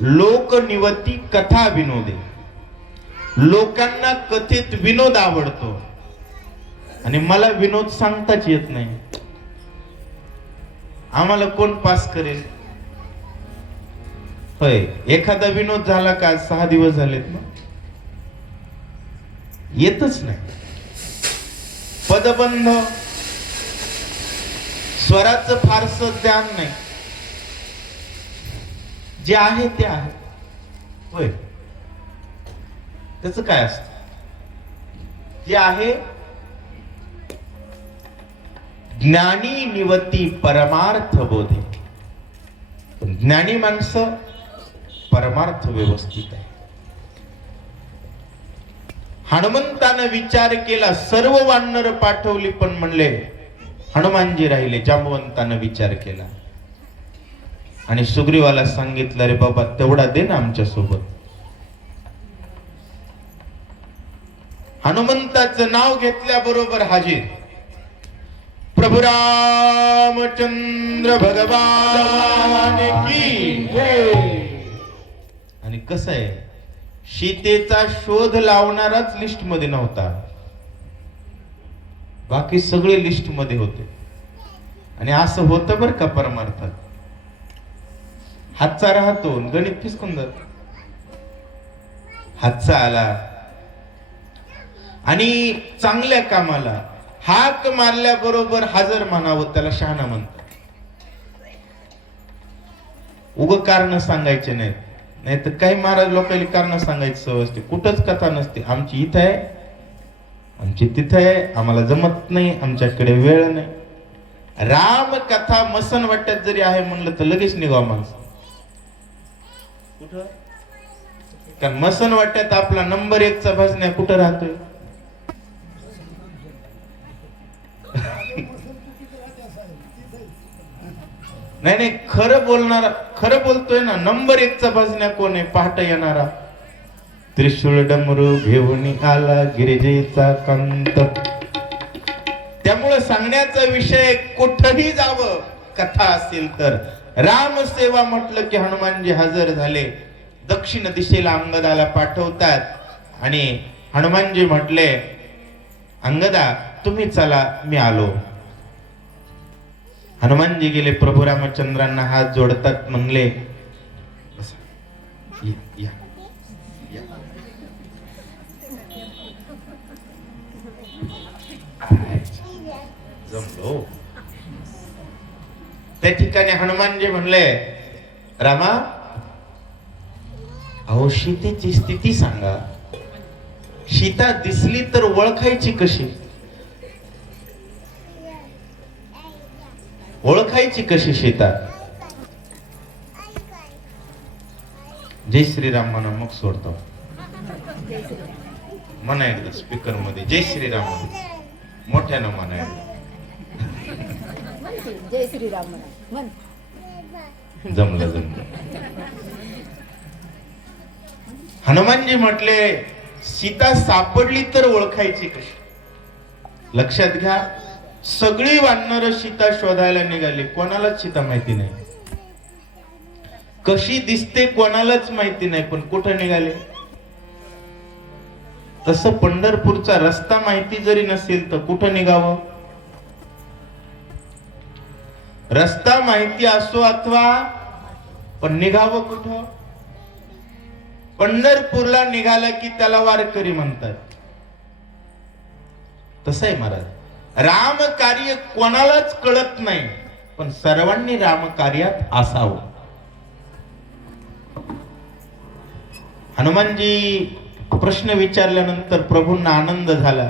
लोक निवती कथा विनोदे. लोकांना कथित विनोद आवडतो आणि मला विनोद सांगताच येत नाही. आम्हाला कोण पास करेल? होय, एखादा विनोद झाला का? 6 दिवस झालेत ना, येतच नाही. पदबंध, स्वराचं फारसं ज्ञान नाही. जे आहे ते आहे. होय, त्याच काय असत? जे आहे. ज्ञानी निवती परमार्थ बोधे. ज्ञानी माणसं परमार्थ व्यवस्थित आहे. हनुमंतानं विचार केला, सर्व वानर पाठवली पण म्हणले हनुमानजी राहिले. जांबवंतानं विचार केला आणि सुग्रीवाला सांगितलं, रे बाबा तेवढा दे ना आमच्या सोबत. हनुमंताचं नाव घेतल्याबरोबर हाजीर. प्रभु रामचंद्र भगवान की जय. आणि कसं आहे, सीतेचा शोध लावणाराच लिस्ट मध्ये नव्हता, बाकी सगळे लिस्ट मध्ये होते. आणि असं होतं बरं का परमार्थात. हातचा राहतो, गणित फिसकून जात. हातचा आला आणि चांगल्या कामाला हाक मारल्याबरोबर हजर म्हणावं, त्याला शहाणा म्हणतात. उग कारण सांगायचे नाहीत. नाही तर काही महाराज लोकांनी कारण सांगायची सवय असते. कुठंच कथा नसते. आमची इथं आहे, आमची तिथं आहे, आम्हाला जमत नाही, आमच्याकडे वेळ नाही. राम कथा मसन वाट्यात जरी आहे म्हणलं तर लगेच निघाव माणसं. कुठं? कारण मसन वाट्यात आपला नंबर 1 चा भजन्या कुठं राहतोय? नाही नाही, खरं बोलणारा, खरं बोलतोय ना. नंबर 1 चा भजन्या कोण आहे? पहाट येणारा. त्रिशूळ डमरू घेऊन आला गिरिजेचा कांत. त्यामुळे सांगण्याचा विषय कुठंही जावं, कथा असेल तर रामसेवा म्हटलं की हनुमानजी हजर झाले. दक्षिण दिशेला अंगदाला पाठवतात आणि हनुमानजी म्हटले, अंगदा तुम्ही चला, मी आलो. हनुमानजी गेले, प्रभू रामचंद्रांना हात जोडतात, म्हणले बसा. या. जमलो. त्या ठिकाणी हनुमानजी म्हणले, रामा अहो सीतेची स्थिती सांगा. सीता दिसली तर ओळखायची कशी? ओळखायची कशी सीता? जय श्रीराम म्हणा, मग सोडतो. म्हणा एकदा स्पीकर मध्ये जय श्रीराम मोठ्यानं म्हणा. जय श्रीराम म्हण. जमलं. हनुमानजी म्हटले, सीता सापडली तर ओळखायची कशी? लक्षात घ्या, सगळी वानर सीता शोधायला निघाली, कोणालाच सीता माहिती नाही. कशी दिसते कोणालाच माहिती नाही, पण कुठं निघाले? तसं पंढरपूरचा रस्ता माहिती जरी नसेल तर कुठं निघावं? रस्ता माहिती असो अथवा, पण निघावं कुठं? पंढरपूरला निघाला की त्याला वारकरी म्हणतात. तसं आहे महाराज, राम कार्य कोणालाच कळत नाही, पण सर्वांनी राम कार्यात असावं. हनुमानजी प्रश्न विचारल्यानंतर प्रभूंना आनंद झाला,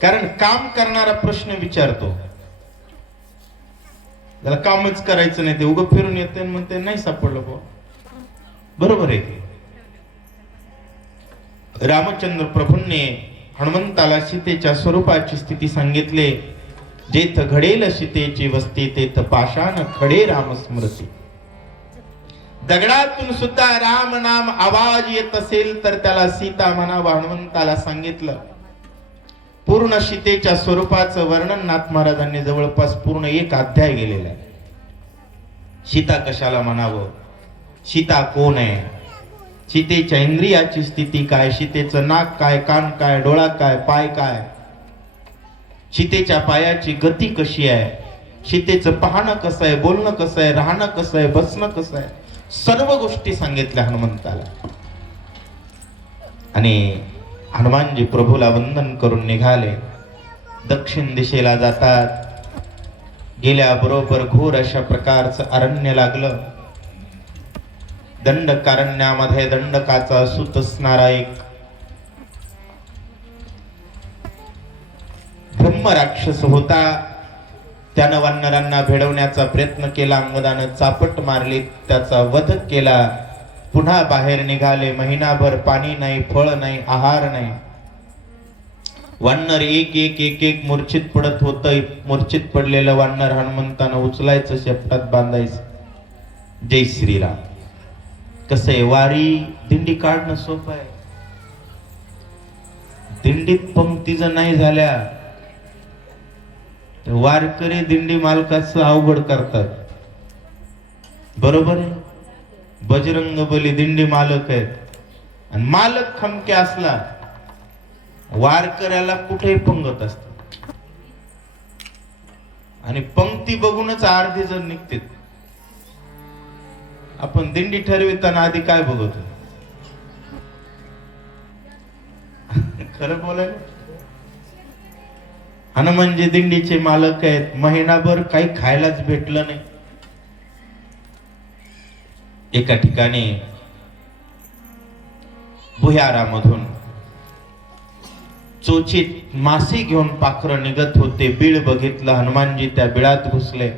कारण काम करणारा प्रश्न विचारतो. त्याला कामच करायचं नाही, ते उगं फिरून येते आणि म्हणते नाही सापडलं बुवा. बरोबर आहे की? रामचंद्र प्रभूंनी हनुमंताला सीतेच्या स्वरूपाची स्थिती सांगितले. जेथ घडेल सीतेची वस्ती, तेथ पाषाण खडे राम स्मृती. दगडातून सुद्धा राम नाम आवाज येत असेल तर त्याला सीता म्हणावं. हनुमंताला सांगितलं. पूर्ण सीतेच्या स्वरूपाचं वर्णन नाथ महाराजांनी जवळपास पूर्ण एक अध्याय गेलेला आहे. सीता कशाला म्हणावं, सीता कोण आहे, सीतेच्या इंद्रियाची स्थिती काय, सीतेचं नाक काय, कान काय, डोळा काय, पाय काय, सीतेच्या पायाची गती कशी आहे, सीतेचं पाहणं कसं आहे, बोलणं कसं आहे, राहणं कसं आहे, बसणं कसं आहे, सर्व गोष्टी सांगितल्या हनुमंताला. आणि हनुमानजी प्रभूला वंदन करून निघाले. दक्षिण दिशेला जातात. गेल्याबरोबर घोर अशा प्रकारचं अरण्य लागलं. दंडकारण्यामध्ये दंडकाचा सूत असणारा एक ब्रह्मराक्षस होता. त्यानं वानरांना भेडवण्याचा प्रयत्न केला. अंगदानं चापट मारली, त्याचा वध केला. पुन्हा बाहेर निघाले. महिनाभर पाणी नाही, फळ नाही, आहार नाही. वानर एक एक एक एक मूर्छित पडत होत. मूर्छित पडलेलं वानर हनुमंतानं उचलायचं, शेपटात बांधायचं. जय श्रीराम. कसं आहे, वारी दिंडी काढणं सोपं आहे. दिंडीत पंक्ती जर नाही झाल्या, वारकरी दिंडी मालकाचं अवघड करतात. बरोबर आहे. बजरंग बली दिंडी मालक आहेत, आणि मालक खमके असला वारकऱ्याला कुठेही पंगत असत. आणि पंक्ती बघूनच अर्धी जण निघते. आपण दिंडी ठरविताना आधी काय बघतो? खरं बोलायला, हनुमानजी दिंडीचे मालक आहेत. महिनाभर काही खायलाच भेटलं नाही. एका ठिकाणी भुयारामधून चोचीत मासे घेऊन पाखरं निघत होते. बीळ बघितलं. हनुमानजी त्या बिळात घुसले.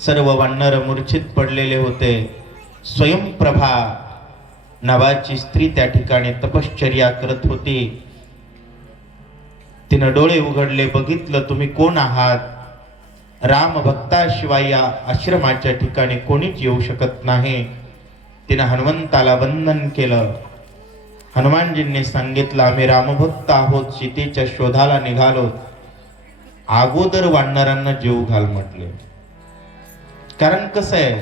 सर्व वानर मूर्छित पडलेले होते. स्वयंप्रभा नावाची स्त्री त्या ठिकाणी तपश्चर्या करत होती. तिनं डोळे उघडले. बघितलं, तुम्ही कोण आहात? राम भक्ताशिवाय या आश्रमाच्या ठिकाणी कोणीच येऊ शकत नाही. तिनं हनुमंताला वंदन केलं. हनुमानजींनी सांगितलं, आम्ही रामभक्त आहोत, सीतेच्या शोधाला निघालो. अगोदर वानरांना जीव घाल म्हटले. कारण कसं आहे,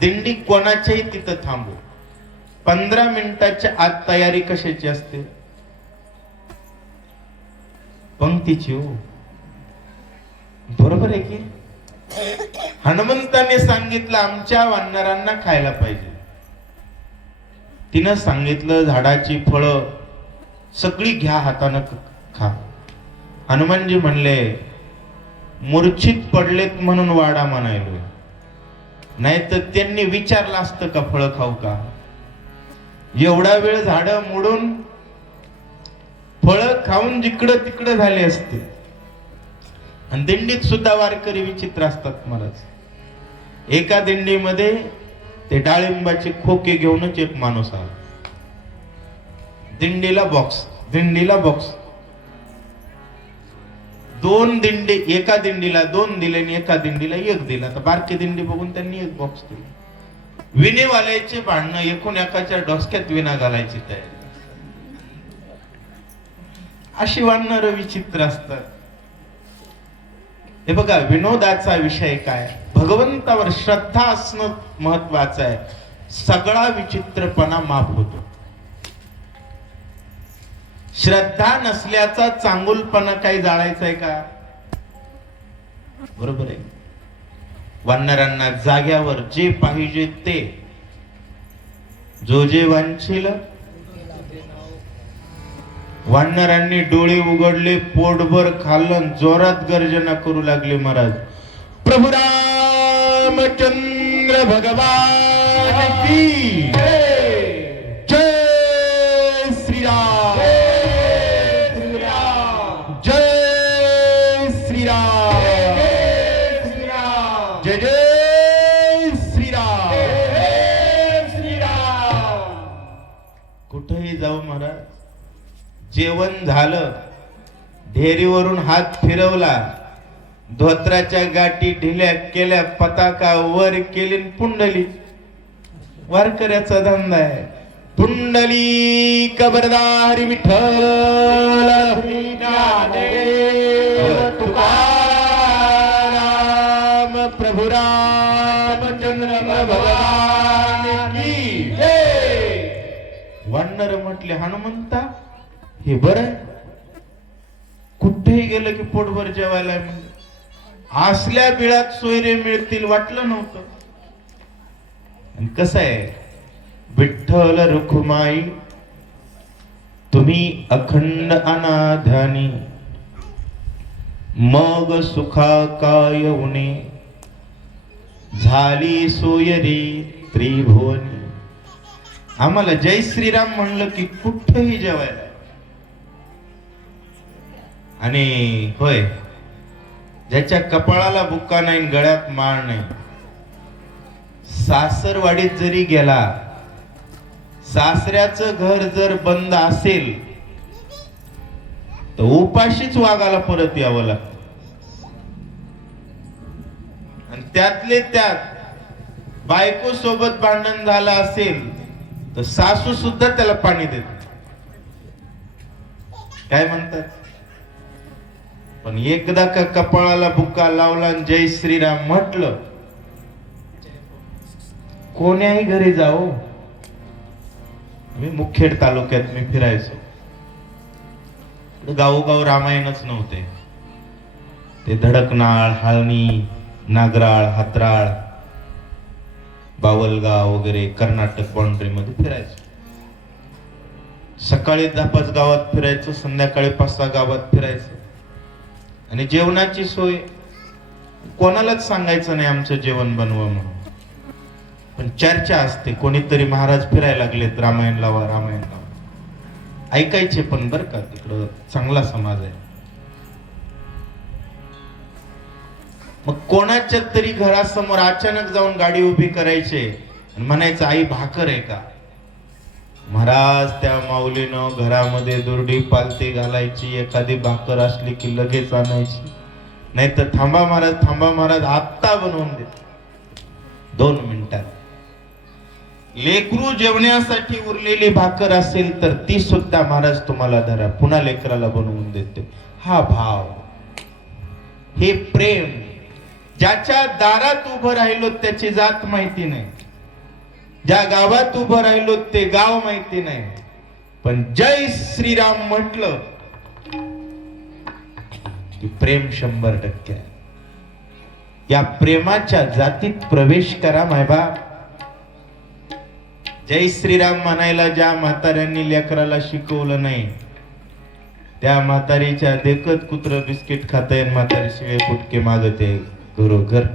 दिंडी कोणाच्याही तिथं थांबू, 15 मिनिटाच्या आत तयारी कशाची असते? पंक्तीची. हो, बरोबर आहे की? हनुमंताने सांगितलं आमच्या वानरांना खायला पाहिजे. तिनं सांगितलं झाडाची फळं सगळी घ्या हातानं खा. हनुमानजी म्हणले मूर्छित पडलेत म्हणून वाडा म्हणायलो, नाही तर त्यांनी विचारलं असतं का फळं खाऊ का? एवढा वेळ झाडं मोडून फळं खाऊन जिकडं तिकडं झाले असते. आणि दिंडीत सुद्धा वारकरी विचित्र असतात महाराज. एका दिंडीमध्ये ते डाळिंबाचे खोके घेऊनच एक माणूस आला. दिंडीला बॉक्स, दिंडीला बॉक्स. दोन दिंडी, एका दिंडीला 2 दिले आणि एका दिंडीला 1 दिला. तर बारकी दिंडी बघून त्यांनी 1 बॉक्स दिला. विनेवाल्याचे भांडणं, एकूण एकाच्या डोसक्यात विना घालायची तयारी. अशी वाढणारं विचित्र असतात. हे बघा, विनोदाचा विषय काय? भगवंतावर श्रद्धा असणं महत्वाचं आहे. सगळा विचित्रपणा माफ होतो. श्रद्धा नसल्याचा चांगुलपणा काही जाळायचा आहे का? बरोबर आहे. वानरांना जाग्यावर जे पाहिजे ते, जो जे वांछील. वानरांनी डोळे उघडले, पोटभर खाल्लं, जोरात गर्जना करू लागले महाराज. प्रभू रामचंद्र भगवान की जय. श्रीराम जय श्रीराम जय जय श्रीराम श्रीराम. कुठेही जाऊ महाराज, जेवण झालं, ढेरीवरून हात फिरवला, धोत्राच्या गाठी ढिल्या केल्या, पताका वर केली, पुंडली. वारकऱ्याचा धंदा आहे. पुंडली कबरदारी विठ्ठल तुकाराम प्रभु रामचंद्र भगवान की जय. वानर म्हटले, हनुमंता हे बरं, कुठेही गेलं की पोटभर जेवायला म्हणजे असल्या बिळात सोयरे मिळतील वाटलं नव्हतं. आणि कसं आहे, विठ्ठल रुखमाई तुम्ही अखंड अनाधानी, मग सुखा काय उणे, झाली सोयरी त्रिभुवनी. आम्हाला जय श्रीराम म्हणलं की कुठेही जेवायला. आणि होय, ज्याच्या कपाळाला बुक्का नाही, गळ्यात माळ नाही, सासरवाडीत जरी गेला, सासऱ्याचं घर जर बंद असेल तर उपाशीच वागायला परत यावं लागतं. आणि त्यातले त्यात बायको सोबत भांडण झालं असेल तर सासू सुद्धा त्याला पाणी देते. काय म्हणतात? पण एकदा का कपाळाला बुक्का लावला आणि जय श्रीराम म्हटलं, कोण्याही घरी जाओ. मी मुखेड तालुक्यात मी फिरायचो, गावोगाव रामायणच नव्हते. ते धडकनाळ, हाळणी, नागराळ, हातराळ, बावलगाव वगैरे कर्नाटक बाउंड्री मध्ये फिरायचो. सकाळी 10-5 गावात फिरायचो, संध्याकाळी 5-6 गावात फिरायचो. आणि जेवणाची सोय कोणालाच सांगायचं नाही आमचं जेवण बनवा म्हणून, पण चर्चा असते. कोणीतरी महाराज फिरायला लागलेत, रामायण लावा, रामायण लावा. ऐकायचे पण बर का, तिकडं चांगला समाज आहे. मग कोणाच्या तरी घरासमोर अचानक जाऊन गाडी उभी करायचे आणि म्हणायचं, आई भाकर आहे का? महाराज त्या माऊलीनं घरामध्ये दुर्डी पालती घालायची, एखादी भाकर असली की लगेच आणायची, नाही तर थांबा महाराज, थांबा महाराज, आत्ता बनवून दे 2 मिनिटात. लेकरू जेवण्यासाठी उरलेली भाकर असेल तर ती सुद्धा महाराज तुम्हाला धरा, पुन्हा लेकराला बनवून देते. हा भाव, हे प्रेम, ज्याच्या दारात उभं राहिलो त्याची जात माहिती नाही, ज्या गावात उभं राहिलो ते गाव माहिती नाही, पण जय श्रीराम म्हटलं की प्रेम 100% आहे. या प्रेमाच्या जातीत प्रवेश करा मायबाप. जय श्रीराम म्हणायला ज्या म्हाताऱ्यांनी लेकराला शिकवलं नाही, त्या म्हातारीच्या देखत कुत्र बिस्किट खातय, म्हातारी शिवे फुटके मागते घरोघर.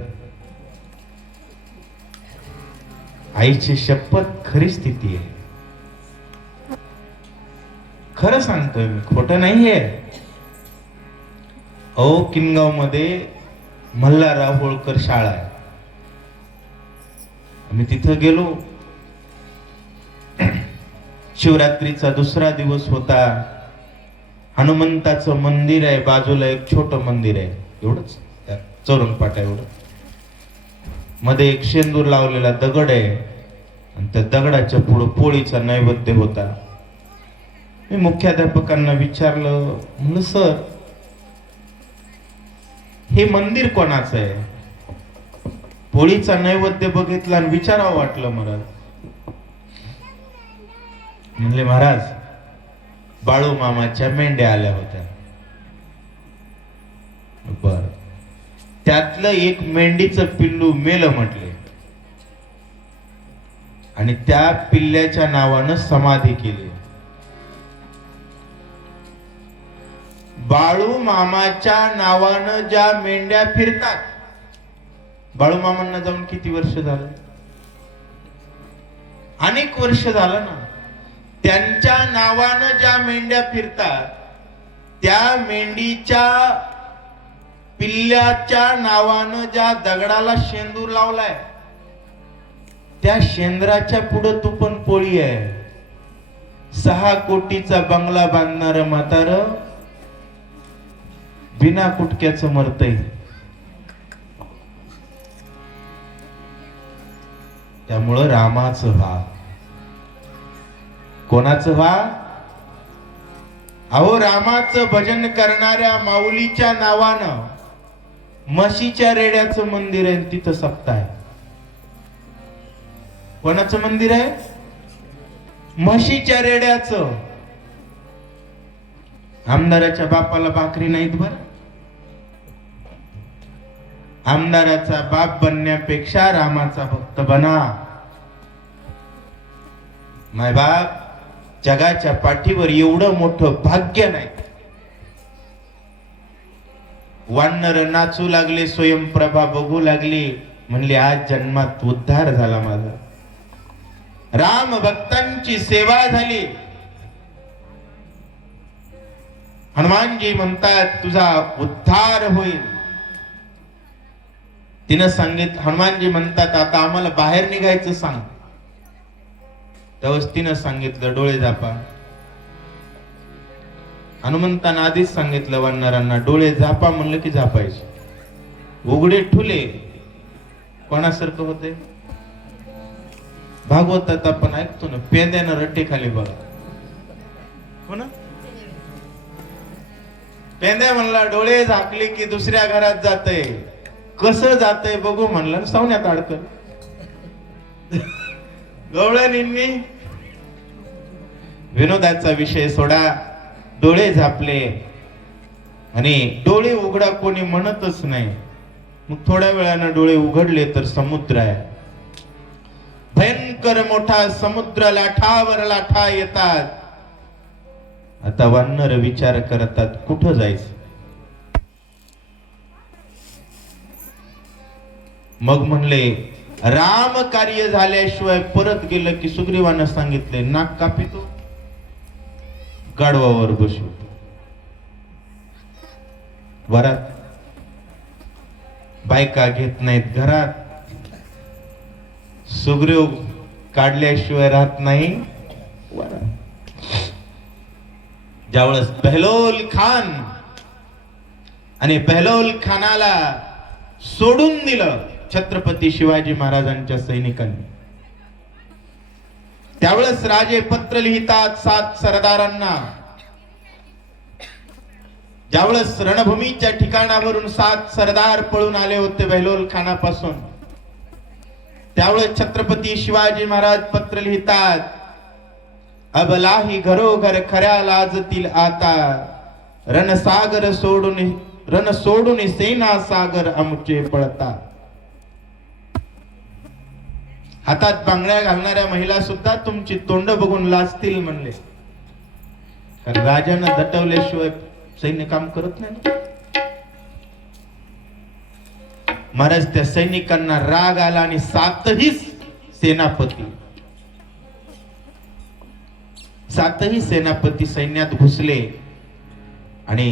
आईची शपथ खरी स्थिती आहे. खरं सांगतोय मी, खोटं नाहीये. किनगाव मध्ये मल्हारराव होळकर शाळा आहे. आम्ही तिथं गेलो. शिवरात्रीचा दुसरा दिवस होता. हनुमंताचं मंदिर आहे, बाजूला एक छोट मंदिर आहे, एवढंच चौरंगपाट एवढं. मध्ये एक शेंदूर लावलेला दगड आहे आणि त्या दगडाच्या पुढे पोळीचा नैवेद्य होता. मी मुख्याध्यापकांना विचारलं, म्हणलं सर हे मंदिर कोणाचं आहे? पोळीचा नैवेद्य बघितला आणि विचारावं वाटलं मला. म्हणले महाराज बाळू मामाच्या मेंढ्या आल्या होत्या. बर, त्यातलं एक मेंढीचं पिल्लू मेलं म्हटले आणि त्या पिल्ल्याच्या नावानं समाधी केली. बाळू मामाच्या नावानं ज्या मेंढ्या फिरतात, बाळू मामांना जाऊन किती वर्ष झालं? अनेक वर्ष झालं ना. त्यांच्या नावानं ज्या मेंढ्या फिरतात, त्या मेंढीच्या पिल्ल्याच्या नावानं ज्या दगडाला शेंदूर लावलाय, त्या शेंद्राच्या पुढे तू पण पोळी आहे. 6 कोटीचा बंगला बांधणार म्हातार बिना कुटक्याचं मरतय. त्यामुळं रामाचं व्हा. कोणाचं व्हा? अहो, रामाचं भजन करणाऱ्या माऊलीच्या नावानं म्हशीच्या रेड्याचं मंदिर आहे, तिथं सप्ताह आहे. कोणाचं मंदिर आहे? म्हशीच्या रेड्याचं. आमदाराच्या बापाला भाकरी नाहीत बर. आमदाराचा बाप बनण्यापेक्षा रामाचा भक्त बना. माय बाप, जगाच्या पाठीवर एवढं मोठं भाग्य नाही. वानर नाचू लागले, स्वयंप्रभा बघू लागली, म्हणले आज जन्मात उद्धार झाला माझा. राम भक्तांची सेवा झाली. हनुमानजी म्हणतात तुझा उद्धार होईल. तिनं सांगितलं, हनुमानजी म्हणतात आता आम्हाला बाहेर निघायचं सांग. त्यावेळेस तिनं सांगितलं डोळे झापा. हनुमंतांना आधीच सांगितलं वानरांना डोळे झापा, म्हणलं की झापायचे. उघडे ठुले कोणासारखं होते? भागवतात आपण ऐकतो ना, पेंद्यानं रट्टे खाली बघा. हो ना? पेंद्या म्हणला डोळे झाकले की दुसऱ्या घरात जातय. कसं जातय बघू म्हणलं, सावण्यात अडकल. गवळणींनी विनोदाचा विषय सोडा. डोळे झापले आणि डोळे उघडा कोणी म्हणतच नाही. मग थोड्या वेळानं डोळे उघडले तर समुद्र आहे. भयंकर मोठा समुद्र, लाठावर लाठा येतात. आता वानर विचार करतात कुठं जायचं. मग म्हणले राम कार्य झाल्याशिवाय परत गेलं की सुग्रीवानं सांगितले नाक कापितो, गाढवावर बसवतो. वरात बायका घेत नाहीत घरात. सुग्रीव काढल्याशिवाय राहत नाही वरात. ज्यावेळेस बहलोल खान आणि बहलोल खानाला सोडून दिलं छत्रपती शिवाजी महाराजांच्या सैनिकांनी, त्यावेळेस राजे पत्र लिहितात 7 सरदारांना ज्यावेळेस रणभूमीच्या ठिकाणावरून 7 सरदार पळून आले होते बहलोल खानापासून, त्यावेळेस छत्रपती शिवाजी महाराज पत्र लिहितात, अबलाही घरोघर खऱ्या लाजतील आता, रण सोडून सेना सागर आमचे पळता. हातात बांगड्या घालणाऱ्या महिला सुद्धा तुमची तोंड बघून लाजतील म्हणले, कारण राजानं दटवल्याशिवाय सैन्य काम करत नाही. महाराज त्या सैनिकांना राग आला आणि 7ही सेनापती सैन्यात घुसले आणि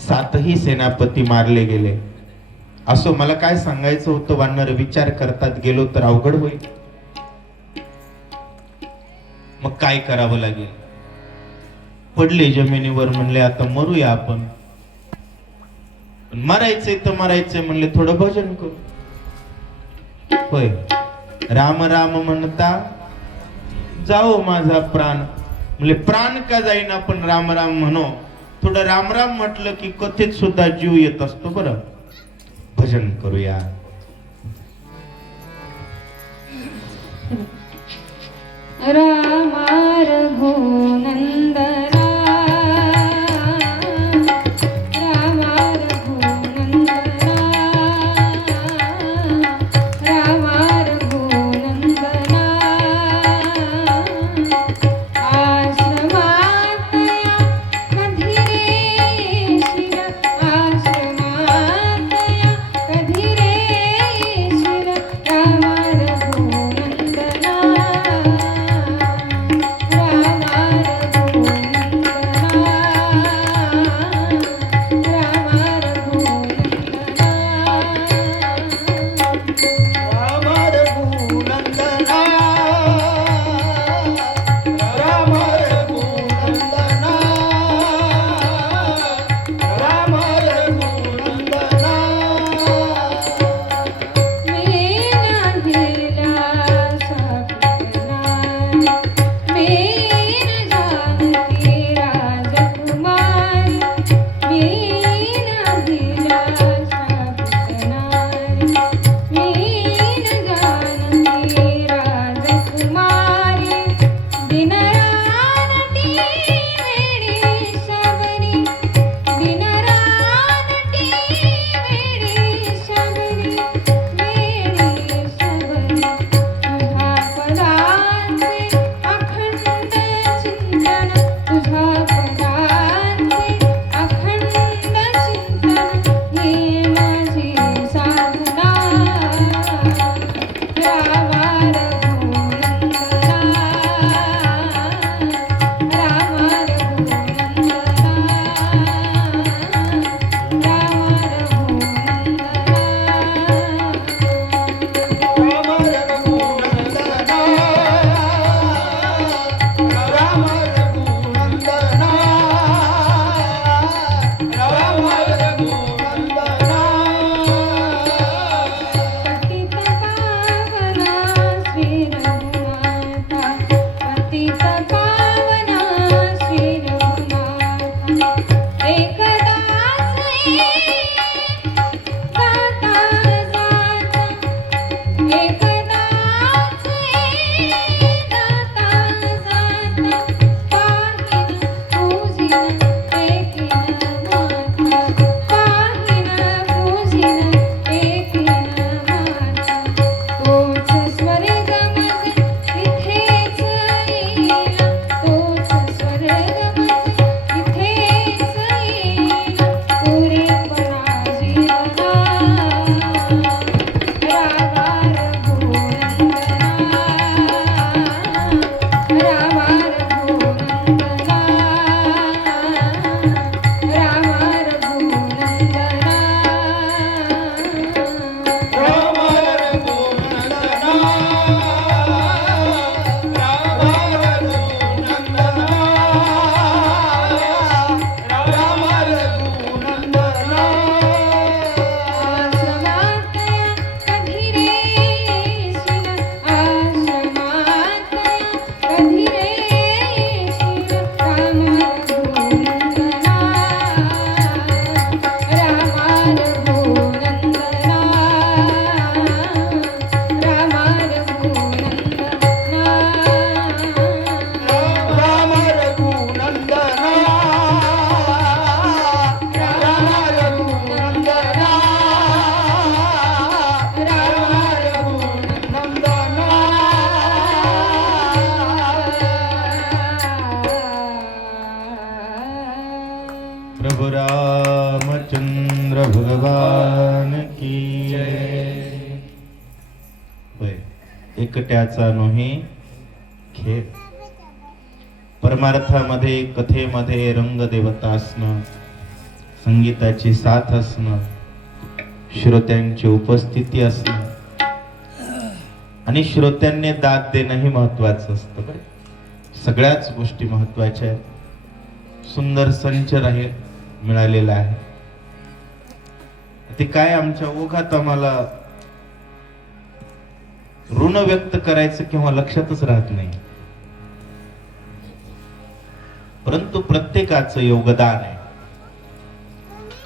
7ही सेनापती मारले गेले. असो, मला काय सांगायचं होतं, वानर विचार करतात गेलो तर अवघड होईल. मग काय करावं लागेल? पडले जमिनीवर, म्हणले आता मरूया आपण. मरायचंय तर मरायचंय म्हणले, थोडं भजन करू. होय, राम राम म्हणता जाओ माझा प्राण. म्हणले प्राण का जाईना, पण राम राम म्हणो. थोडं राम राम म्हटलं की कथेत सुद्धा जीव येत असतो. बरं, भजन करूया. रामा रघुनंदना, रामा रघुनंदना, रामा रघुनंदना. आश्रमातया कधी रे शिर, आश्रमातया कधी रे शिर, रामा रघुनंदना, रामा रघुनंदना. विषयाचा नोहे खेळ. परमार्थामध्ये कथेमध्ये रंगदेवता असणं, संगीताची साथ असणं, श्रोत्यांची उपस्थिती असणं आणि श्रोत्यांनी दाद देणंही महत्वाचं असतं. बरं, सगळ्याच गोष्टी महत्वाच्या आहेत. सुंदर संच मिळालेला आहे. ते काय आमच्या ओघात आम्हाला ऋण व्यक्त करायचं किंवा लक्षातच राहत नाही, परंतु प्रत्येकाचं योगदान आहे.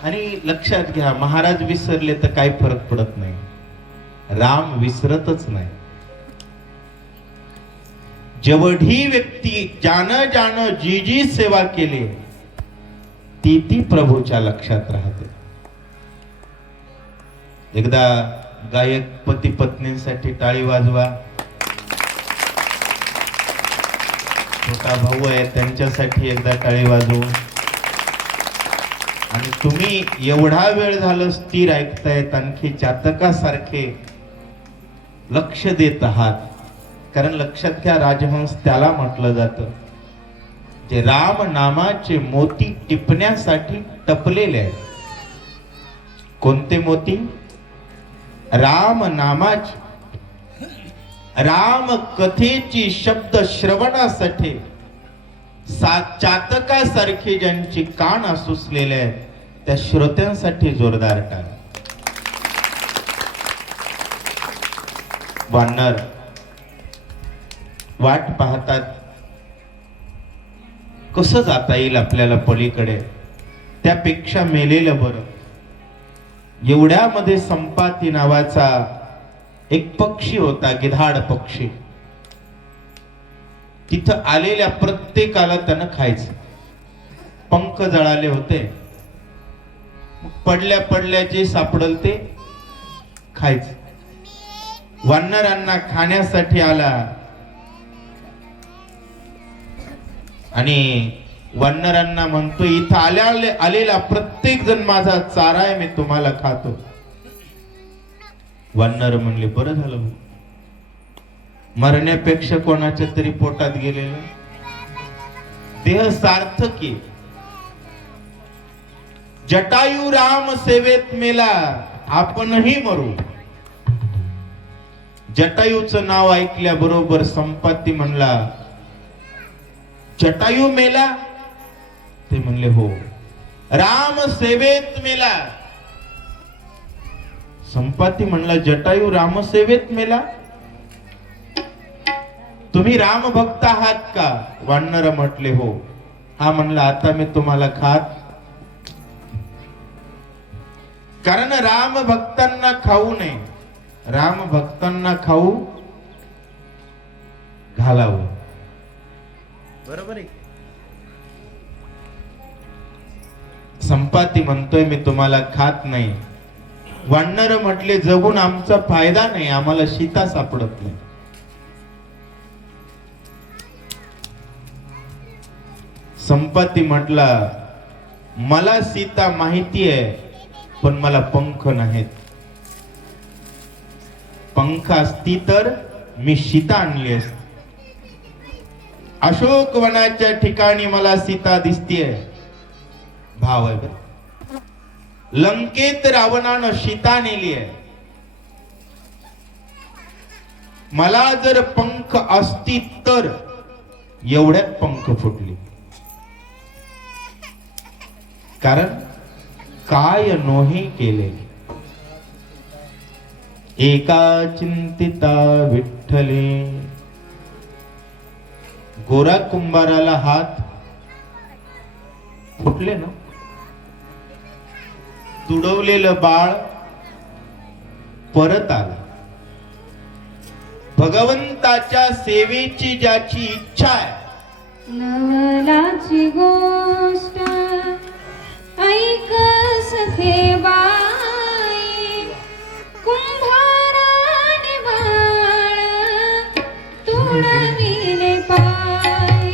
आणि लक्षात घ्या, महाराज विसरले तर काही फरक पडत नाही, राम विसरतच नाही. जेवढी व्यक्ती ज्यानं ज्यानं जी जी सेवा केली ती ती प्रभूच्या लक्षात राहते. एकदा गायक पती पत्नींसाठी टाळी वाजवा. छोटा भाऊ आहे त्यांच्यासाठी एकदा टाळी वाजवू. आणि तुम्ही एवढा वेळ झालं स्थिर ऐकतायत, आणखी चातकासारखे लक्ष देत आहात, कारण लक्षात घ्या, राजहंस त्याला म्हटलं जातं जे राम नामाचे मोती टिपण्यासाठी टपलेले आहेत. कोणते मोती? राम नामाचे, राम कथेची शब्द श्रवणासाठी चातकासारखे ज्यांची कान असुसलेले आहेत त्या श्रोत्यांसाठी जोरदार टाळ. वानर वाट पाहतात कसं जाता येईल आपल्याला पलीकडे, त्यापेक्षा मेलेलं बरं. एवढ्यामध्ये संपाती नावाचा एक पक्षी होता, गिधाड पक्षी. तिथं आलेल्या प्रत्येकाला त्यानं खायचं. पंख जळाले होते, पडल्या पडल्या जे सापडल ते खायचं. वानरांना खाण्यासाठी आला आणि वानरांना म्हणतो, इथं आलेला प्रत्येक जण माझा चारा आहे, मी तुम्हाला खातो. वानर म्हणले, बरं झालं भाऊ, मरण्यापेक्षा कोणाच्या तरी पोटात गेलेलं देह सार्थक आहे. जटायू राम सेवेत मेला, आपणही मरू. जटायूचं नाव ऐकल्या बरोबर संपाती म्हणला, जटायू मेला? ते म्हणले, हो. राम सेवेत मेला. संपाती म्हणला, जटायू राम सेवेत मेला? तुम्ही राम भक्त आहात का? वानर म्हटले, हो. हा म्हणला, आता मी तुम्हाला खात, कारण राम भक्तांना खाऊ नये, राम भक्तांना खाऊ घालावं. बरोबर आहे. संपाती म्हणतोय, मी तुम्हाला खात नाही. वानर म्हटले, जगून आमचा फायदा नाही, आम्हाला सीता सापडत नाही. संपाती म्हटला, मला सीता माहिती आहे, पण मला पंख नाहीत. पंख असती तर मी सीता आणली असती. अशोक वनाच्या ठिकाणी मला सीता दिसतीये. भाव आहे बरं. लंकेत रावणानं सीता नेली आहे. मला जर पंख असती तर एवढ्यात पंख फुटली. कारण काय नोहे केले, एका चिंतिता विठ्ठले. गोरा कुंभाराला हात फुटले ना, तुडवलेलं बाळ परत आलं. भगवंताच्या सेवेची ज्याची इच्छा आहे, नवलाची गोष्ट ऐक सखे बाई, कुंभाराने बाळ तुडविले पाय.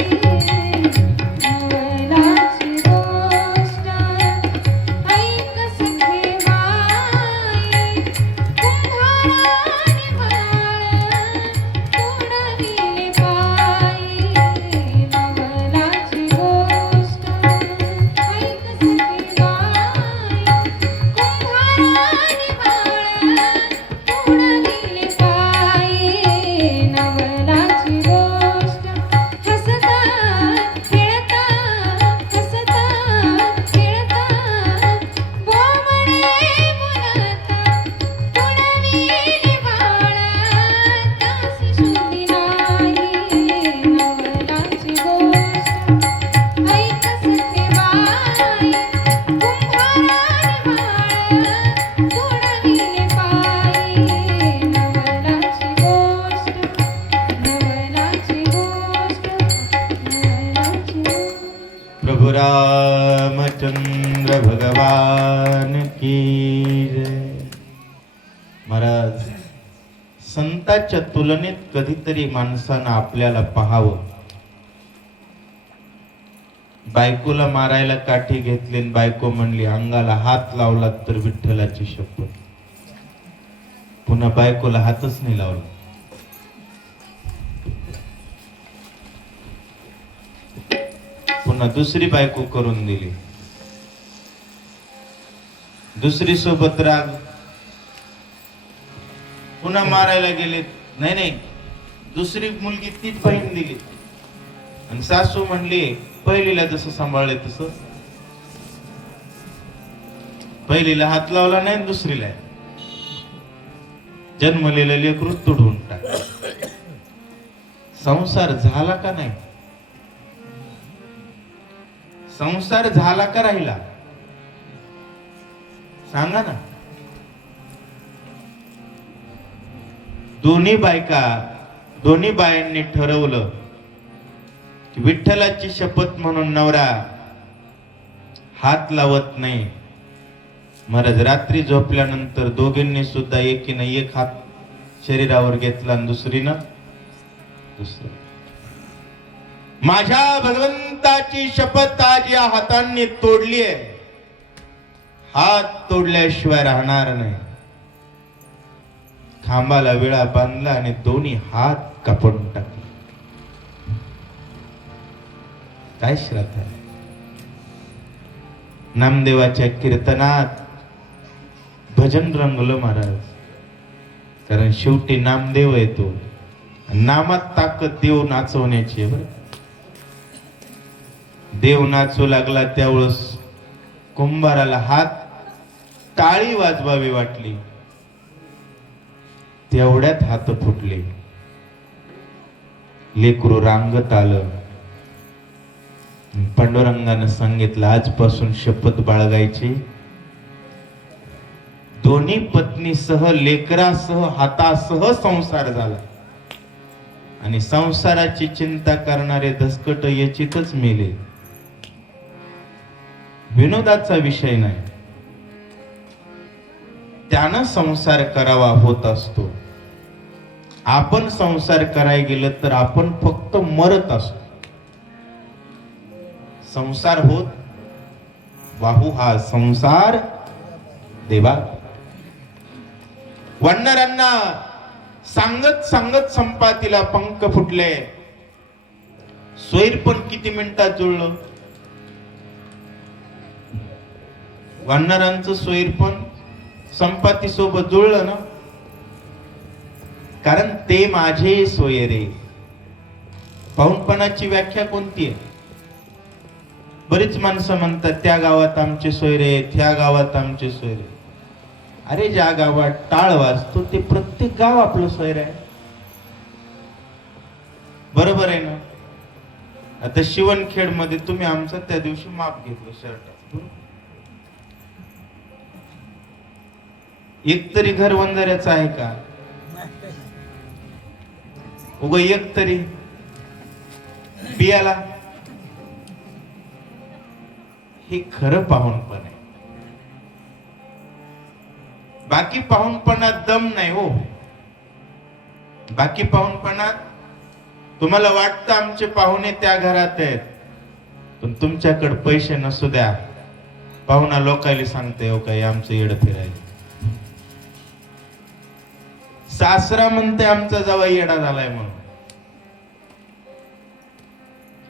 नवलाची गोष्ट ऐक सखे बाई, कुंभाराने बाळ प्रभु रामचंद्र भगवान की जय. महाराज, संतांच्या तुलनेत कधीतरी माणसानं आपल्याला पाहावं. बायकोला मारायला काठी घेतली आणि बायको म्हणली अंगाला हात लावला तर विठ्ठलाची शपथ. पुन्हा बायकोला हातच नाही लावला. पुन्हा दुसरी बायको करून दिली. दुसरी सोबत राग. पुन्हा मारायला गेले. नाही, दुसरी मुलगी तीच बहीण दिली. आणि सासू म्हणली पहिलीला जसं सांभाळले तसं. पहिलीला हात लावला नाही, दुसरीला जन्मलेलं लेकरू तुडवून टाक. संसार झाला का नाही? संसार झाला का राहिला? सांगा ना. दोन्ही बायांनी ठरवलं की विठ्ठलाची शपथ म्हणून नवरा हात लावत नाही. महाराज, रात्री झोपल्यानंतर दोघींनी सुद्धा एकीनं एक हात शरीरावर घेतला आणि दुसरीनं दुसरं. माझ्या भगवंताची शपथ आज या हातांनी तोडली आहे. हात तोडल्याशिवाय राहणार नाही. खांबाला विळा बांधला आणि दोन्ही हात कापून टाकले. काय श्रद्धा आहे. नामदेवाच्या कीर्तनात भजन रंगलं महाराज. कारण शेवटी नामदेव येतो. नामात ताकद देव नाचवण्याची आहे. देव नाचू लागला त्यावेळेस कुंभाराला हात टाळी वाजवावी वाटली. तेवढ्यात हात फुटले. लेकरू रांगत आलं. पांडुरंगानं सांगितलं आजपासून शपथ बाळगायची. दोन्ही पत्नीसह लेकरासह हातासह संसार झाला. आणि संसाराची चिंता करणारे धसकट याचीतच मेले. विनोदाचा विषय नाही. त्यानं संसार करावा होत असतो. आपण संसार करायला गेलं तर आपण फक्त मरत असतो. संसार होत वाहू हा संसार देवा. वानरांना सांगत सांगत संपातीला पंख फुटले. स्वैर पण किती मिनिटात जुळलं. वानरांचं स्वैर पण संपाती सोबत जुळलं ना. कारण ते माझे सोयरे. पाहुणपणाची व्याख्या कोणती आहे? बरीच माणसं म्हणतात त्या गावात आमचे सोयरे, त्या गावात आमचे सोयरे. अरे ज्या गावात टाळ वाजतो ते प्रत्येक गाव आपलं सोयर आहे. बरोबर आहे ना. आता शिवणखेड मध्ये तुम्ही आमचं त्या दिवशी माप घेतलं शर्ट. एक तरी घर वंजाऱ्याचं आहे का? उग एक तरी बियाला. हे खरं पाहुणपण आहे. बाकी पाहुणपणात दम नाही हो. बाकी पाहुणपणात तुम्हाला वाटतं आमचे पाहुणे त्या घरात आहेत, पण तुमच्याकडे पैसे नसू द्या, पाहुणा लोकायला सांगते हो काय आमचं येड फिरायला. सासरा म्हणते आमचा जावई येडा झालाय म्हणून.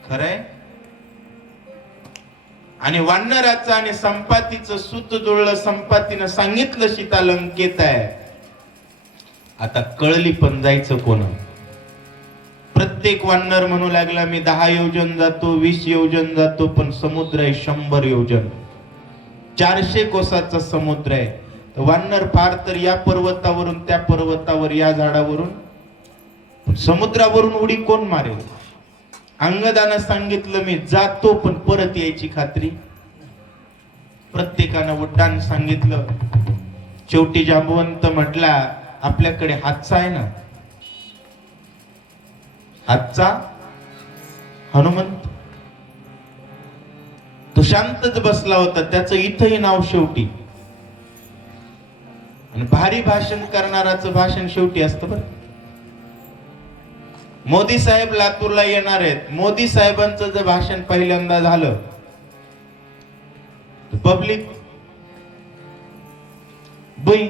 खरंय. आणि वानराचं आणि संपातीचं सूत जुळलं. संपातीनं सांगितलं सीता लंकेत आहे. आता कळली पण जायचं कोण. प्रत्येक वानर म्हणू लागला मी 10 योजन जातो, 20 योजन जातो, पण समुद्र आहे 100 योजन, 400 कोसाचा समुद्र आहे. वानर फार तर या पर्वतावरून त्या पर्वतावर, या झाडावरून, समुद्रावरून उडी कोण मारेल. अंगदानं सांगितलं मी जातो पण परत यायची खात्री. प्रत्येकानं उड्डाण सांगितलं. शेवटी जांबवंत म्हटला आपल्याकडे हातचा आहे ना, हातचा हनुमंत. शांतच बसला होता, त्याचं इथंही नाव शेवटी. आणि भारी भाषण करणाराचं भाषण शेवटी असतं बरं. मोदी साहेब लातूरला येणार आहेत. मोदी साहेबांचं जर भाषण पहिल्यांदा झालं, पब्लिक बुई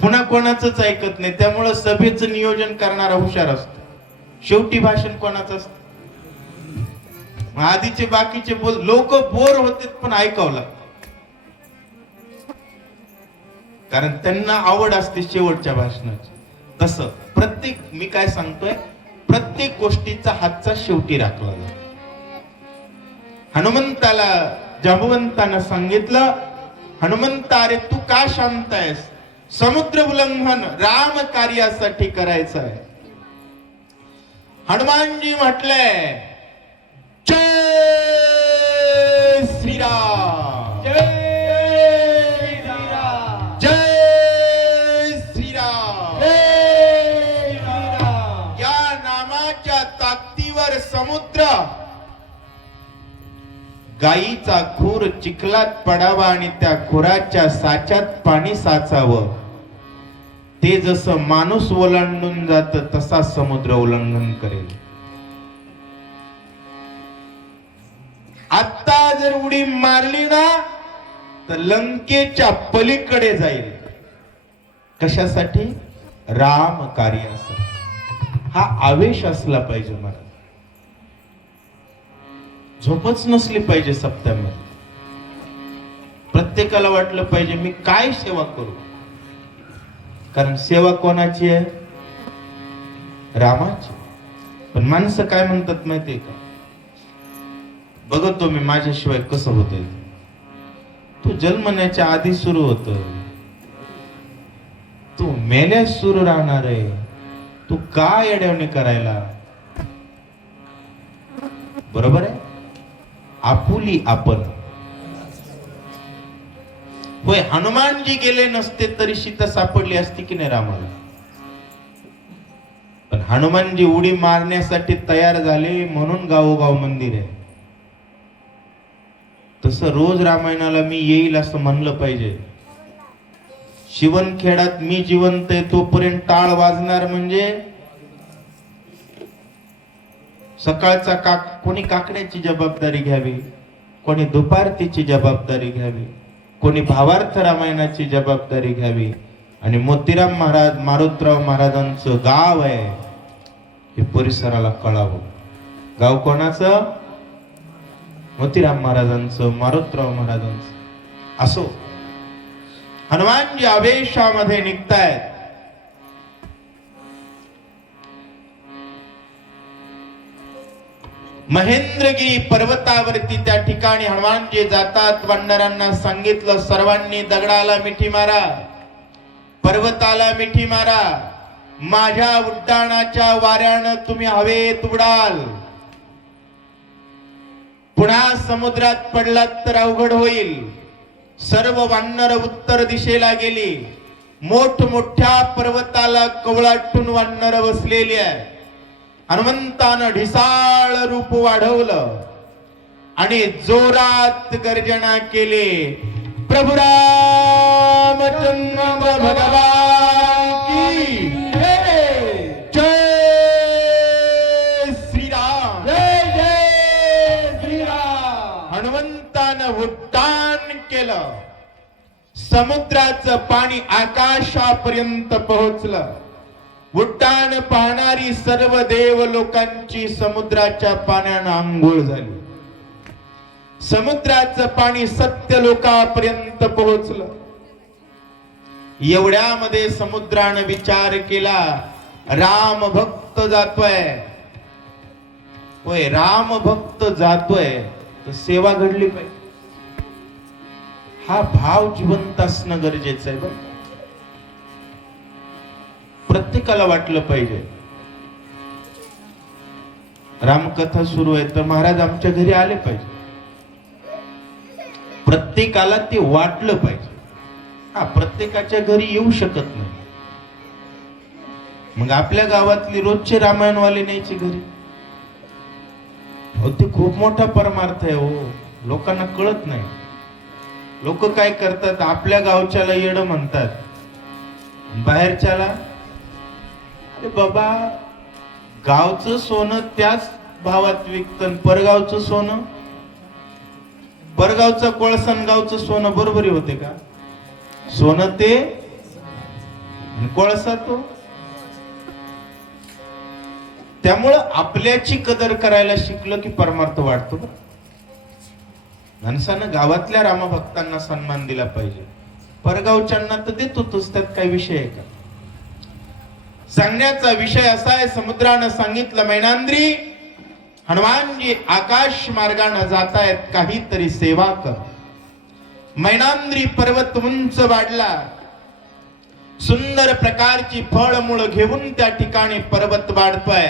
पुन्हा कोणाचंच ऐकत नाही. त्यामुळं सभेचं नियोजन करणारा हुशार असतो. शेवटी भाषण कोणाचं असतं. आधीचे बाकीचे लोक बोर होते पण ऐकावं लागतं, कारण त्यांना आवड असते शेवटच्या भाषणाची. तसं प्रत्येक, मी काय सांगतोय, प्रत्येक गोष्टीचा हातचा शेवटी राखला जातो. हनुमंताला जांबवंतानं सांगितलं, हनुमंता अरे तू का शांत आहेस? समुद्र उल्लंघन राम कार्यासाठी करायचं आहे. हनुमानजी म्हटलंय जय श्रीराम, जय श्रीराम, जय श्रीराम. जय श्रीराम. या नामाच्या ताकदीवर समुद्र गाईचा खूर चिखलात पडावा आणि त्या खुराच्या साच्यात पाणी साचावं. ते जसं माणूस ओलांडून जात तसा समुद्र उल्लंघन करेल. आता जर उडी मारली ना तर लंकेच्या पलीकडे जाईल. कशासाठी? राम कार्यासाठी. हा आवेश असला पाहिजे मला. झोपच नसली पाहिजे सप्त्यामध्ये. प्रत्येकाला वाटलं पाहिजे मी काय सेवा करू. कारण सेवा कोणाची आहे? रामाची. पण माणसं काय म्हणतात माहितीये का? बघतो मी माझ्याशिवाय कसं होतंय. तू जन्मण्याच्या आधी सुरू होत, तू मेल्यास सुरू राहणार आहे. तू काय अडवणे करायला? बरोबर आहे. आपुली आपण. होय, हनुमानजी गेले नसते तरी सीता सापडली असती की नाही रामाला. पण हनुमानजी उडी मारण्यासाठी तयार झाले म्हणून गावोगाव मंदिर आहे. तसं रोज रामायणाला मी येईल असं म्हणलं पाहिजे. शिवणखेडात मी जिवंत आहे तोपर्यंत टाळ वाजणार म्हणजे सकाळचा कोणी काकड्याची जबाबदारी घ्यावी, कोणी दुपारतीची जबाबदारी घ्यावी, कोणी भावार्थ रामायणाची जबाबदारी घ्यावी. आणि मोतीराम महाराज, मारुतराव महाराजांचं गाव आहे हे परिसराला कळावं. गाव कोणाचं? मोतीराम महाराजांचं, मारुतराव महाराजांचं. असो, हनुमानजी आवेशामध्ये निघतायत. महेंद्रगिरी पर्वतावरती त्या ठिकाणी हनुमानजी जातात. वानरांना सांगितलं सर्वांनी दगडाला मिठी मारा, पर्वताला मिठी मारा. माझ्या उड्डाणाच्या वाऱ्यानं तुम्ही हवेत उडाल. पुन्हा समुद्रात पडलात तर अवघड होईल. सर्व वानर उत्तर दिशेला गेली. मोठमोठ्या पर्वताला कवळाटून वानर बसलेली आहे. हनुमंतानं ढिसाळ रूप वाढवलं आणि जोरात गर्जना केली. प्रभू रामचंद्र भगवान की जय श्रीराम, जय जय श्रीराम. हनुमंतानं उड्डाण केलं. समुद्राचं पाणी आकाशापर्यंत पोहोचलं. उड्डाण पाहणारी सर्व देव लोकांची समुद्राच्या पाण्यानं आंघोळ झाली. समुद्राचं पाणी सत्य लोकापर्यंत पोहोचलं. एवढ्यामध्ये समुद्रानं विचार केला, राम भक्त जातोय. होय, राम भक्त जातोय तर सेवा घडली पाहिजे. हा भाव जिवंत असणं गरजेचं आहे. बरं, प्रत्येकाला वाटलं पाहिजे. रामकथा सुरू आहे तर महाराज आमच्या घरी आले पाहिजे. प्रत्येकाला ते वाटलं पाहिजे. हा, प्रत्येकाच्या घरी येऊ शकत नाही. मग आपल्या गावातली रोजचे रामायणवाले न्यायचे घरी. ते खूप मोठा परमार्थ आहे हो. लोकांना कळत नाही. लोक काय करतात, आपल्या गावच्याला येड म्हणतात, बाहेरच्याला अरे बाबा गावचं सोनं त्याच भावात विकतं, परगावचं सोनं, परगावचं कोळसन गावचं सोनं बरोबरी होते का? सोनं ते आणि कोळसा तो. त्यामुळं आपल्याची कदर करायला शिकलं की परमार्थ वाढतो. माणसानं गावातल्या रामभक्तांना सन्मान दिला पाहिजे, परगावच्यांना तर देतोच, त्यात काही विषय आहे का? सांगण्याचा विषय असा आहे, समुद्रानं सांगितलं मैनांद्री हनुमानजी आकाश मार्गाने जातायत, काहीतरी सेवा कर. मैनांद्री पर्वत उंच वाढला, सुंदर प्रकारची फळमुळ घेऊन त्या ठिकाणी पर्वत वाढतोय.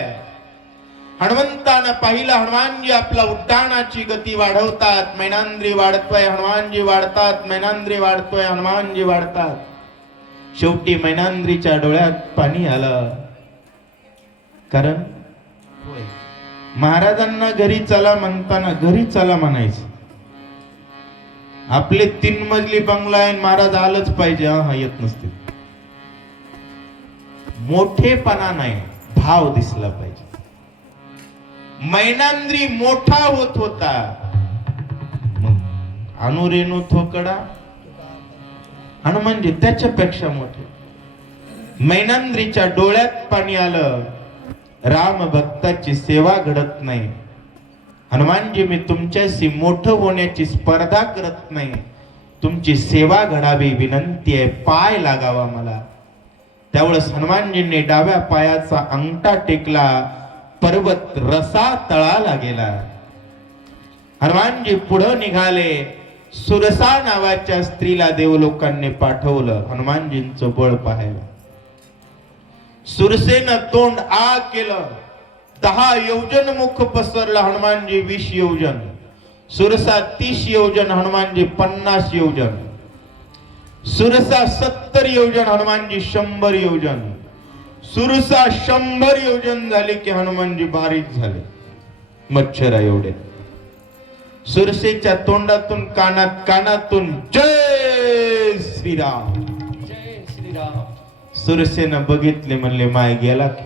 हनुमंतानं पाहिलं, हनुमानजी आपला उड्डाणाची गती वाढवतात, मैनांद्री वाढतोय, हनुमानजी वाढतात, मैनांद्री वाढतोय, हनुमानजी वाढतात. शेवटी मैनांद्रीच्या डोळ्यात पाणी आलं. कारण महाराजांना घरी चला म्हणताना घरी चला म्हणायचं. आपले 3 मजली बंगला आहे, महाराज आलंच पाहिजे, हा येत नसते. मोठेपणा नाही, भाव दिसला पाहिजे. मैनांद्री मोठा होत होता, मग अनुरेणू थोकडा हनुमानजी त्याच्यापेक्षा मोठे. मैनांद्रीच्या डोळ्यात पाणी आलं. राम भक्ताची सेवा घडत नाही. हनुमानजी मी तुमच्याशी मोठं होण्याची स्पर्धा करत नाही, तुमची सेवा घडावी विनंती आहे, पाय लागावा मला. त्यावेळेस हनुमानजींनी डाव्या पायाचा अंगठा टेकला, पर्वत रसा तळाला गेला. हनुमानजी पुढे निघाले. सुरसा नावाच्या स्त्रीला देवलोकांनी पाठवलं हनुमानजींचं बळ पाहायला. सुरसेनं तोंड आ केलं, 10 योजन मुख पसरलं, हनुमानजी 20 योजन. सुरसा 30 योजन, हनुमानजी 50 योजन. सुरसा 70 योजन, हनुमानजी 100 योजन. सुरसा 100 योजन झाले की हनुमानजी बारीक झाले, मच्छरा एवढे. सुरसेच्या तोंडातून कानातून जय श्रीराम, जय श्रीराम. सुरसेनं बघितले, म्हणले माय गेला की,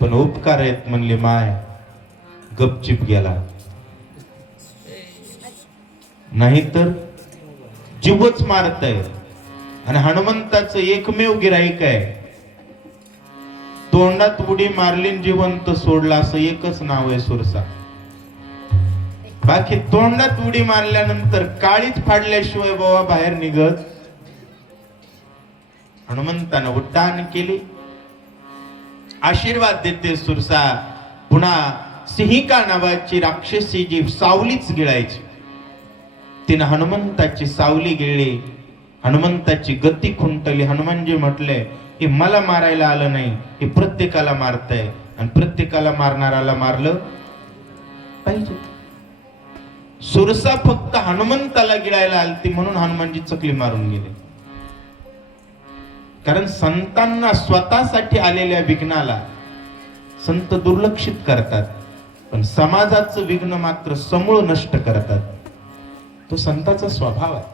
पण उपकार आहेत म्हणले माय गपचिप गेला, नाहीतर जीवच मारताय. आणि हनुमंताचं एकमेव गिराईक आहे, तोंडात उडी मारली जिवंत सोडला, असं एकच नाव आहे सुरसा. बाकी तोंडात उडी मारल्यानंतर काळीच फाडल्याशिवाय बाबा बाहेर निघत. हनुमंतानं उड्डाण केली, आशीर्वाद देते सुरसा. पुन्हा सिंहिका नावाची राक्षसी जी सावलीच गिळायची, तिने हनुमंताची सावली गिळली. हनुमंताची गती खुंटली. हनुमानजी म्हटले, हे मला मारायला आलं नाही, हे प्रत्येकाला मारतय, आणि प्रत्येकाला मारणाराला मारलं पाहिजे. सुरसा फक्त हनुमंताला गिळायला आलती म्हणून हनुमानजी चकली मारून गेले. कारण संतांना स्वतःसाठी आलेल्या विघ्नाला संत दुर्लक्षित करतात, पण समाजाचं विघ्न मात्र समूळ नष्ट करतात. तो संताचा स्वभाव आहे.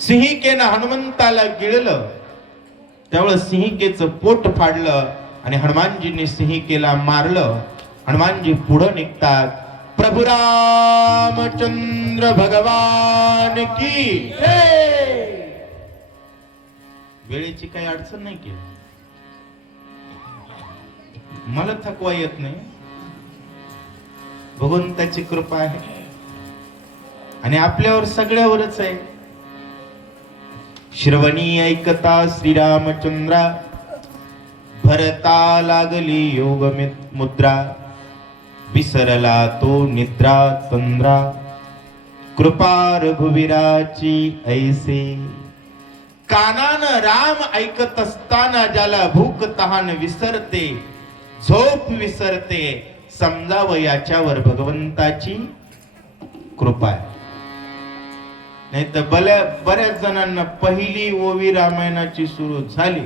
सिंहिकेनं हनुमंताला गिळलं, त्यावेळेस सिंहिकेचं पोट फाडलं आणि हनुमानजींनी सिंहिकेला मारलं. हनुमानजी पुढे निघतात. प्रभु रामचंद्र भगवान की जय. वेळेची काही अडचण नाही की, मला थकवा येत नाही, भगवंताची कृपा आहे आणि आपल्यावर सगळ्यावरच आहे. श्रवणी ऐकता श्रीरामचंद्रा, भरता लागली योग मुद्रा, विसरला तो निद्रा चंद्रा, कृपा रघुवीराची ऐसे. कानानं राम ऐकत असताना ज्याला भूक तहान विसरते, झोप विसरते, समजावं याच्यावर भगवंताची कृपा आहे. नाही तर बऱ्याच जणांना पहिली ओवी रामायणाची सुरू झाली,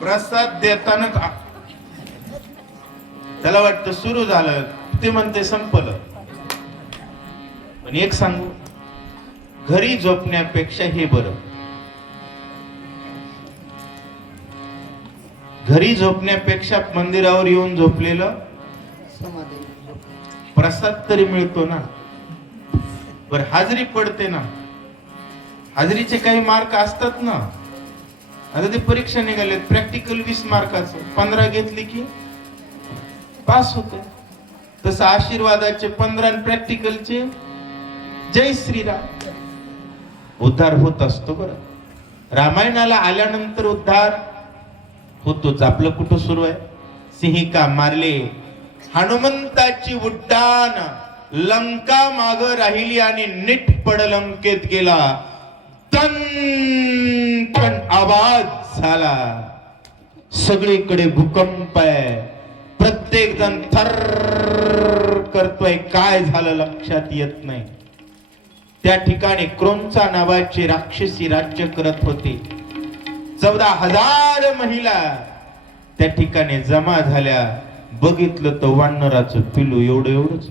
प्रसाद देताना त्याला वाटतं सुरू झालं, ते म्हणते संपलं. पण एक सांगू, घरी झोपण्यापेक्षा हे बरं. घरी झोपण्यापेक्षा मंदिरावर येऊन झोपलेलं प्रसाद तरी मिळतो ना. बरं, हाजरी पडते ना. हाजरीचे काही मार्क असतात ना. आता ते परीक्षा निघाले, प्रॅक्टिकल 20 मार्काचं 15 घेतली की पास होते. तसं आशीर्वादाचे 15 आणि प्रॅक्टिकलचे जय श्रीराम. उद्धार होत असतो. बरं, रामायणाला आल्यानंतर उद्धार होतोच. आपलं कुठं सुरू आहे? सिंहिका मारले, हनुमंताची उड्डाण, लंका माग राहिली आणि नीट पडलंकेत गेला. तन आवाज झाला, सगळीकडे भूकंप आहे. प्रत्येक जण थर करतोय, काय झालं लक्षात येत नाही. त्या ठिकाणी क्रोंचा नावाची राक्षसी राज्य करत होती. 14,000 महिला त्या ठिकाणी जमा झाल्या. बघितलं तर वानराचं पिलू एवढंच.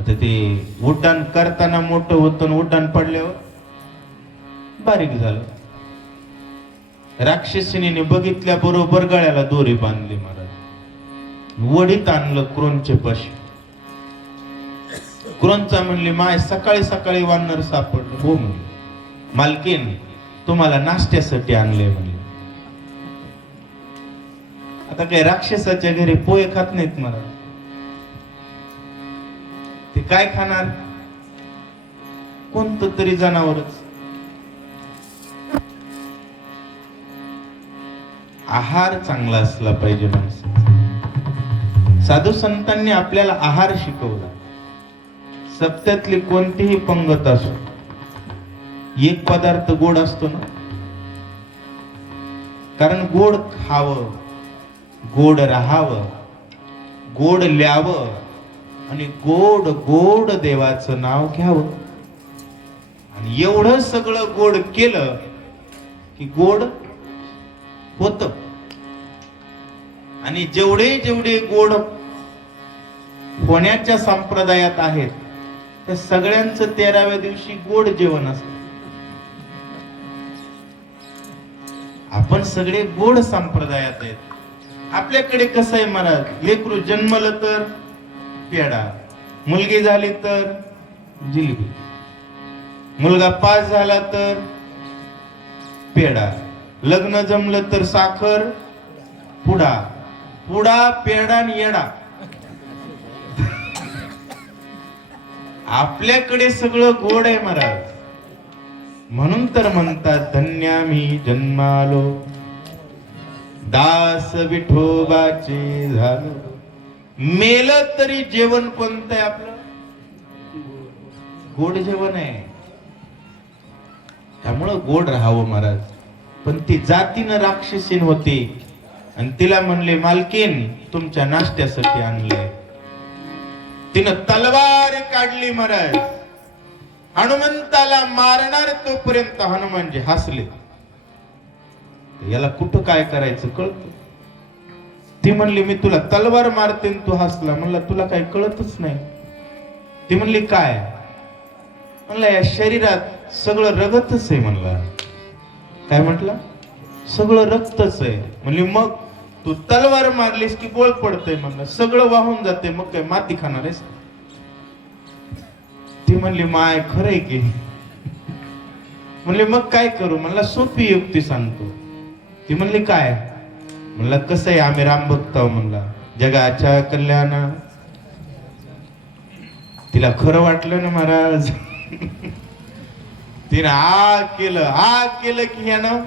आता ते उड्डाण करताना मोठं होतं, उड्डाण पडल्यावर बारीक झालं. राक्षसिनीने बघितल्या बरोबर गळ्याला दोरी बांधली. महाराज वडीत आणलं क्रोंचे पाशी. क्रोंचा म्हणली, माय सकाळी सकाळी वानर सापडलं. हो म्हणले, मालकीन तुम्हाला नाश्त्यासाठी आणले म्हणले. आता काय राक्षसाच्या घरी पोहे खात नाहीत महाराज. ते काय खाणार? कोणतं तरी जनावरच. आहार चांगला असला पाहिजे माणसाचा. साधू संतांनी आपल्याला आहार शिकवला. सप्त्यातली कोणतीही पंगत असो, एक पदार्थ गोड असतो ना. कारण गोड खावं, गोड राहावं, गोड ल्यावं आणि गोड गोड देवाचं नाव घ्यावं. आणि एवढं सगळं गोड केलं की गोड होत. आणि जेवढे जेवढे गोड होण्याच्या संप्रदायात आहेत, त्या सगळ्यांचं 13व्या दिवशी गोड जेवण असतं. आपण सगळे गोड संप्रदायात आहेत. आपल्याकडे कसं आहे महाराज, लेकरू जन्मलं तर पेढा, मुलगी झाली तर जिलेबी, मुलगा पास झाला तर पेढा, लग्न जमलं तर साखर पुडा, पुडा पेढा आणि येडा. आपल्याकडे सगळं गोड आहे महाराज. म्हणून तर म्हणतात, धन्यामी जन्मालो दास विठोबाचे झालो. मेलं तरी जेवण कोणतं आहे आपलं? गोड जेवण आहे. त्यामुळं गोड राहावं महाराज. पण ती जातीनं राक्षसीन होती आणि तिला म्हणले, मालकीन तुमच्या नाश्त्यासाठी आणलंय. तिनं तलवार काढली महाराज. हनुमंताला मारणार तोपर्यंत हनुमानजी हसले. याला कुठं काय करायचं कळत. ती म्हणली, मी तुला तलवार मारते आणि तू हसला. म्हणला, तुला काय कळतच नाही. ती म्हणली, काय? म्हणला, या शरीरात सगळं रगतच आहे. म्हणला, काय म्हटलं? सगळं रक्तच आहे. म्हणली, मग तू तलवार मारलीस की बोळ पडतंय. म्हणलं, सगळं वाहून जाते, मग काय माती खाणार आहेस? ती म्हणली, माय खरंय की. म्हणले, मग काय करू? म्हणला, सोपी युक्ती सांगतो. ती म्हणली, काय? म्हणलं, कसं आहे, आम्ही राम भक्त आहोत. म्हणला, जगाच्या कल्याण. तिला खरं वाटलं ना महाराज. तिने आ केलं की यानं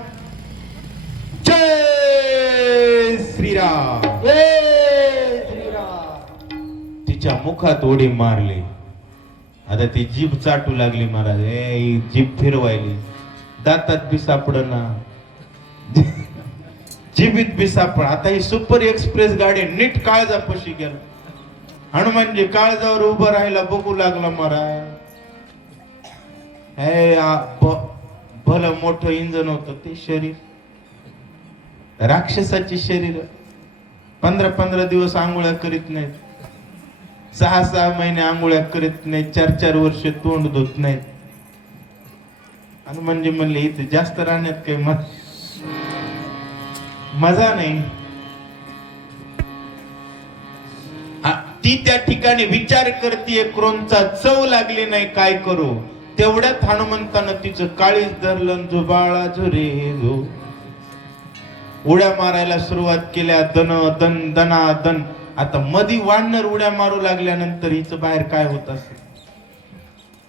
जय श्रीराम, जय श्रीराम. तिच्या मुखात उडी मारली. आता ती जीभ चाटू लागली महाराज. जीभ फिरवायली, दातात बी सापडना, जीबीत बी सापड. आता ही सुपर एक्सप्रेस गाडी नीट काळजापाशी गेला. हनुमानजी काळजावर उभं राहायला बघू लागला महाराज. भलं मोठं इंजन होतं ते शरीर, राक्षसाची शरीर. 15 दिवस आंघोळ्या करीत नाहीत, 6 महिने आंघोळ्या करीत नाहीत, 4 वर्ष तोंड धुत नाहीत. आणि म्हणजे म्हणले इथे जास्त राहण्यात काही मजा नाही. ती त्या ठिकाणी विचार करतीये, क्रोधचा चव लागली नाही, काय करू. तेवढ्यात हनुमंतानं तिचं काळीज धरलं, जो बाळा झुरे जो. उड्या मारायला सुरुवात केल्या, दन दन दना दन. आता मधी वाढणार उड्या मारू लागल्यानंतर हिचं बाहेर काय होत असेल.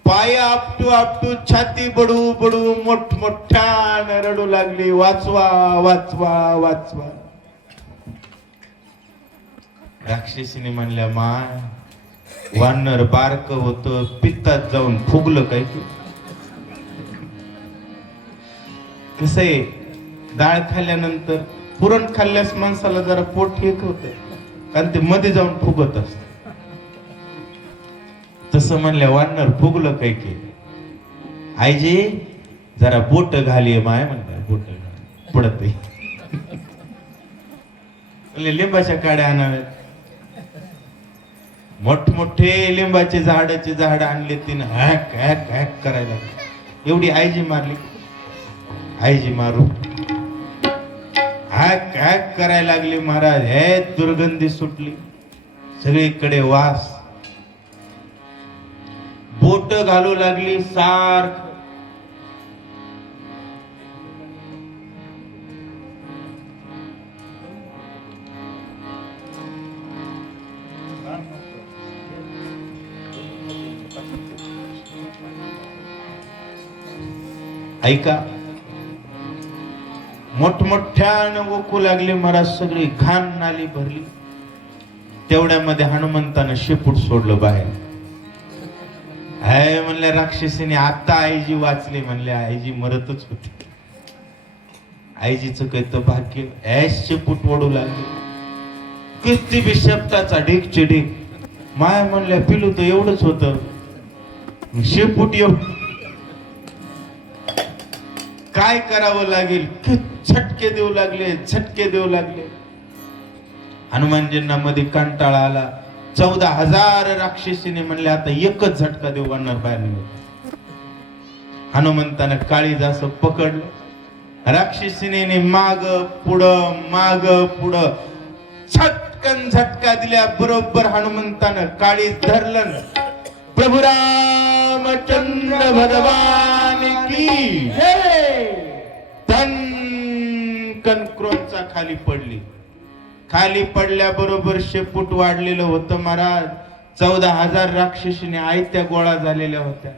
पाय आपटू आपटू, छाती बडू बडू, मोठमोठ्यानं रडू लागली, वाचवा वाचवा वाचवा. राक्षसीने म्हणल्या, माय वानर बारक होत, पित्तात जाऊन फुगलं काय की. कसंय, डाळ खाल्ल्यानंतर पुरण खाल्ल्यास माणसाला जरा पोट ठीक होत, कारण ते मध्ये जाऊन फुगत असत. तसं म्हणल्या, वानर फुगलं काय की. आईजी जरा बोट घाली माय म्हणल्या, बोट पडत लिंबाच्या काड्या आणाव्यात. मोठमोठे लिंबाचे झाड आणले, तिने हॅक हॅक हॅक करायला. एवढी आईजी मारली, आईजी मारू हॅक हॅक करायला लागली. महाराज हे दुर्गंधी सुटली, सगळीकडे वास. बोट घालू लागली सारख. ऐका, मोठमोठ्यानं ओकू लागले महाराज, सगळी घाण नाली भरली. तेवढ्यामध्ये हनुमंतानं शेपूट सोडलं बाहेर. हाय म्हणल्या राक्षसीने, आता आईजी वाचली. म्हणल्या आईजी मरतच होती. आईजीचं काही तर भाग्य. शेपूट ओढू लागले, किती बी शब्दाचा ढीक चिडीक. माय म्हणल्या, पिलू तर एवढंच होत, शेपूट एवढं काय करावं लागेल. झटके देऊ लागले, झटके देऊ लागले. हनुमानजींना मध्ये कंटाळा आला. 14,000 राक्षसीने म्हणले, आता एकच झटका देऊ, वानर बाहेर निघाले. हनुमंतानं काळीज असं पकडलं. राक्षसीने माग पुढं झटकन झटका दिल्या. बरोबर हनुमंतानं काळीज धरलं. प्रभू रामचंद्र भगवान की तनकन क्रोधचा खाली पडली. खाली पडल्याबरोबर शेपूट वाढलेलं होतं महाराज. 14,000 राक्षसीने आयत्या गोळा झालेल्या होत्या.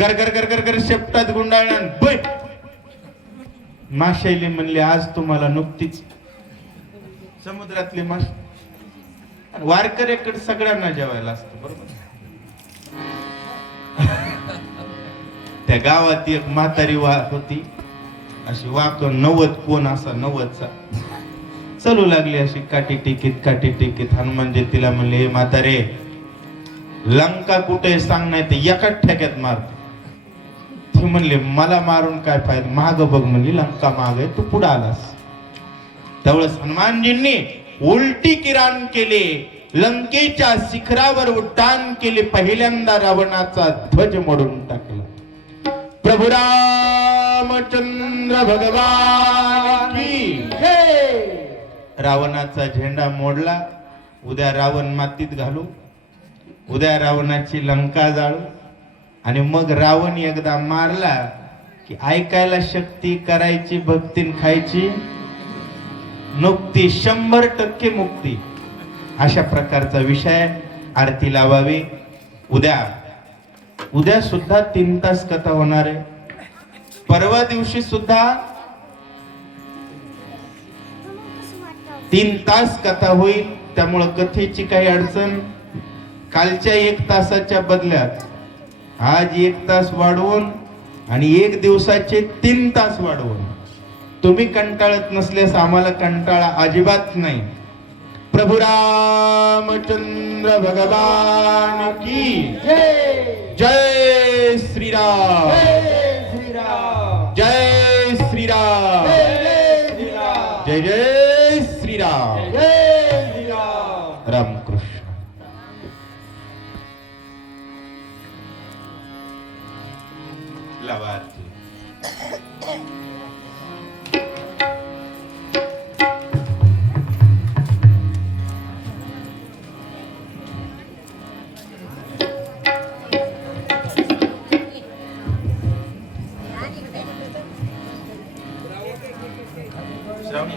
गरगर गरगर गर शेपटात गुंडाळण. माशाईली म्हणले, आज तुम्हाला नुकतीच समुद्रातली माश. वारकऱ्याकडे सगळ्यांना जेवायला असतं बरोबर. त्या गावात एक म्हातारी होती, अशी वाक 90 कोण असा 90चा. चलू लागली अशी काठी टिकीत. हनुमानजी तिला म्हणले, हे म्हातारे, लंका कुठे सांग, नाही तर एकाच ठेक्यात मारतो. ती म्हणले, मला मारून काय फायदा, माग बघ म्हणली, लंका माग आहे, तू पुढे आलास. त्यावेळेस हनुमानजींनी उलटी किराण केले, लंकेच्या शिखरावर उड्डाण केले. पहिल्यांदा रावणाचा ध्वज मोडून टाकला. प्रभू रामचंद्र भगवान की रावणाचा झेंडा मोडला. उद्या रावण मातीत घालू, उद्या रावणाची लंका जाळू. आणि मग रावण एकदा मारला की ऐकायला शक्ती, करायची भक्तीन खायची नुक्ती, 100% मुक्ती. अशा प्रकारचा विषय. आरती लावावी. उद्या सुद्धा 3 तास कथा होणार आहे. परवा दिवशी सुद्धा 3 तास कथा होईल. त्यामुळं कथेची काही अडचण. कालच्या 1 तासाच्या बदल्यात आज 1 तास वाढवून आणि 1 दिवसाचे 3 तास वाढवून. तुम्ही कंटाळत नसल्यास आम्हाला कंटाळा अजिबात नाही. प्रभू रामचंद्र भगवान की जय श्रीराम. जय श्रीराम. जय जय श्रीराम. श्रावणी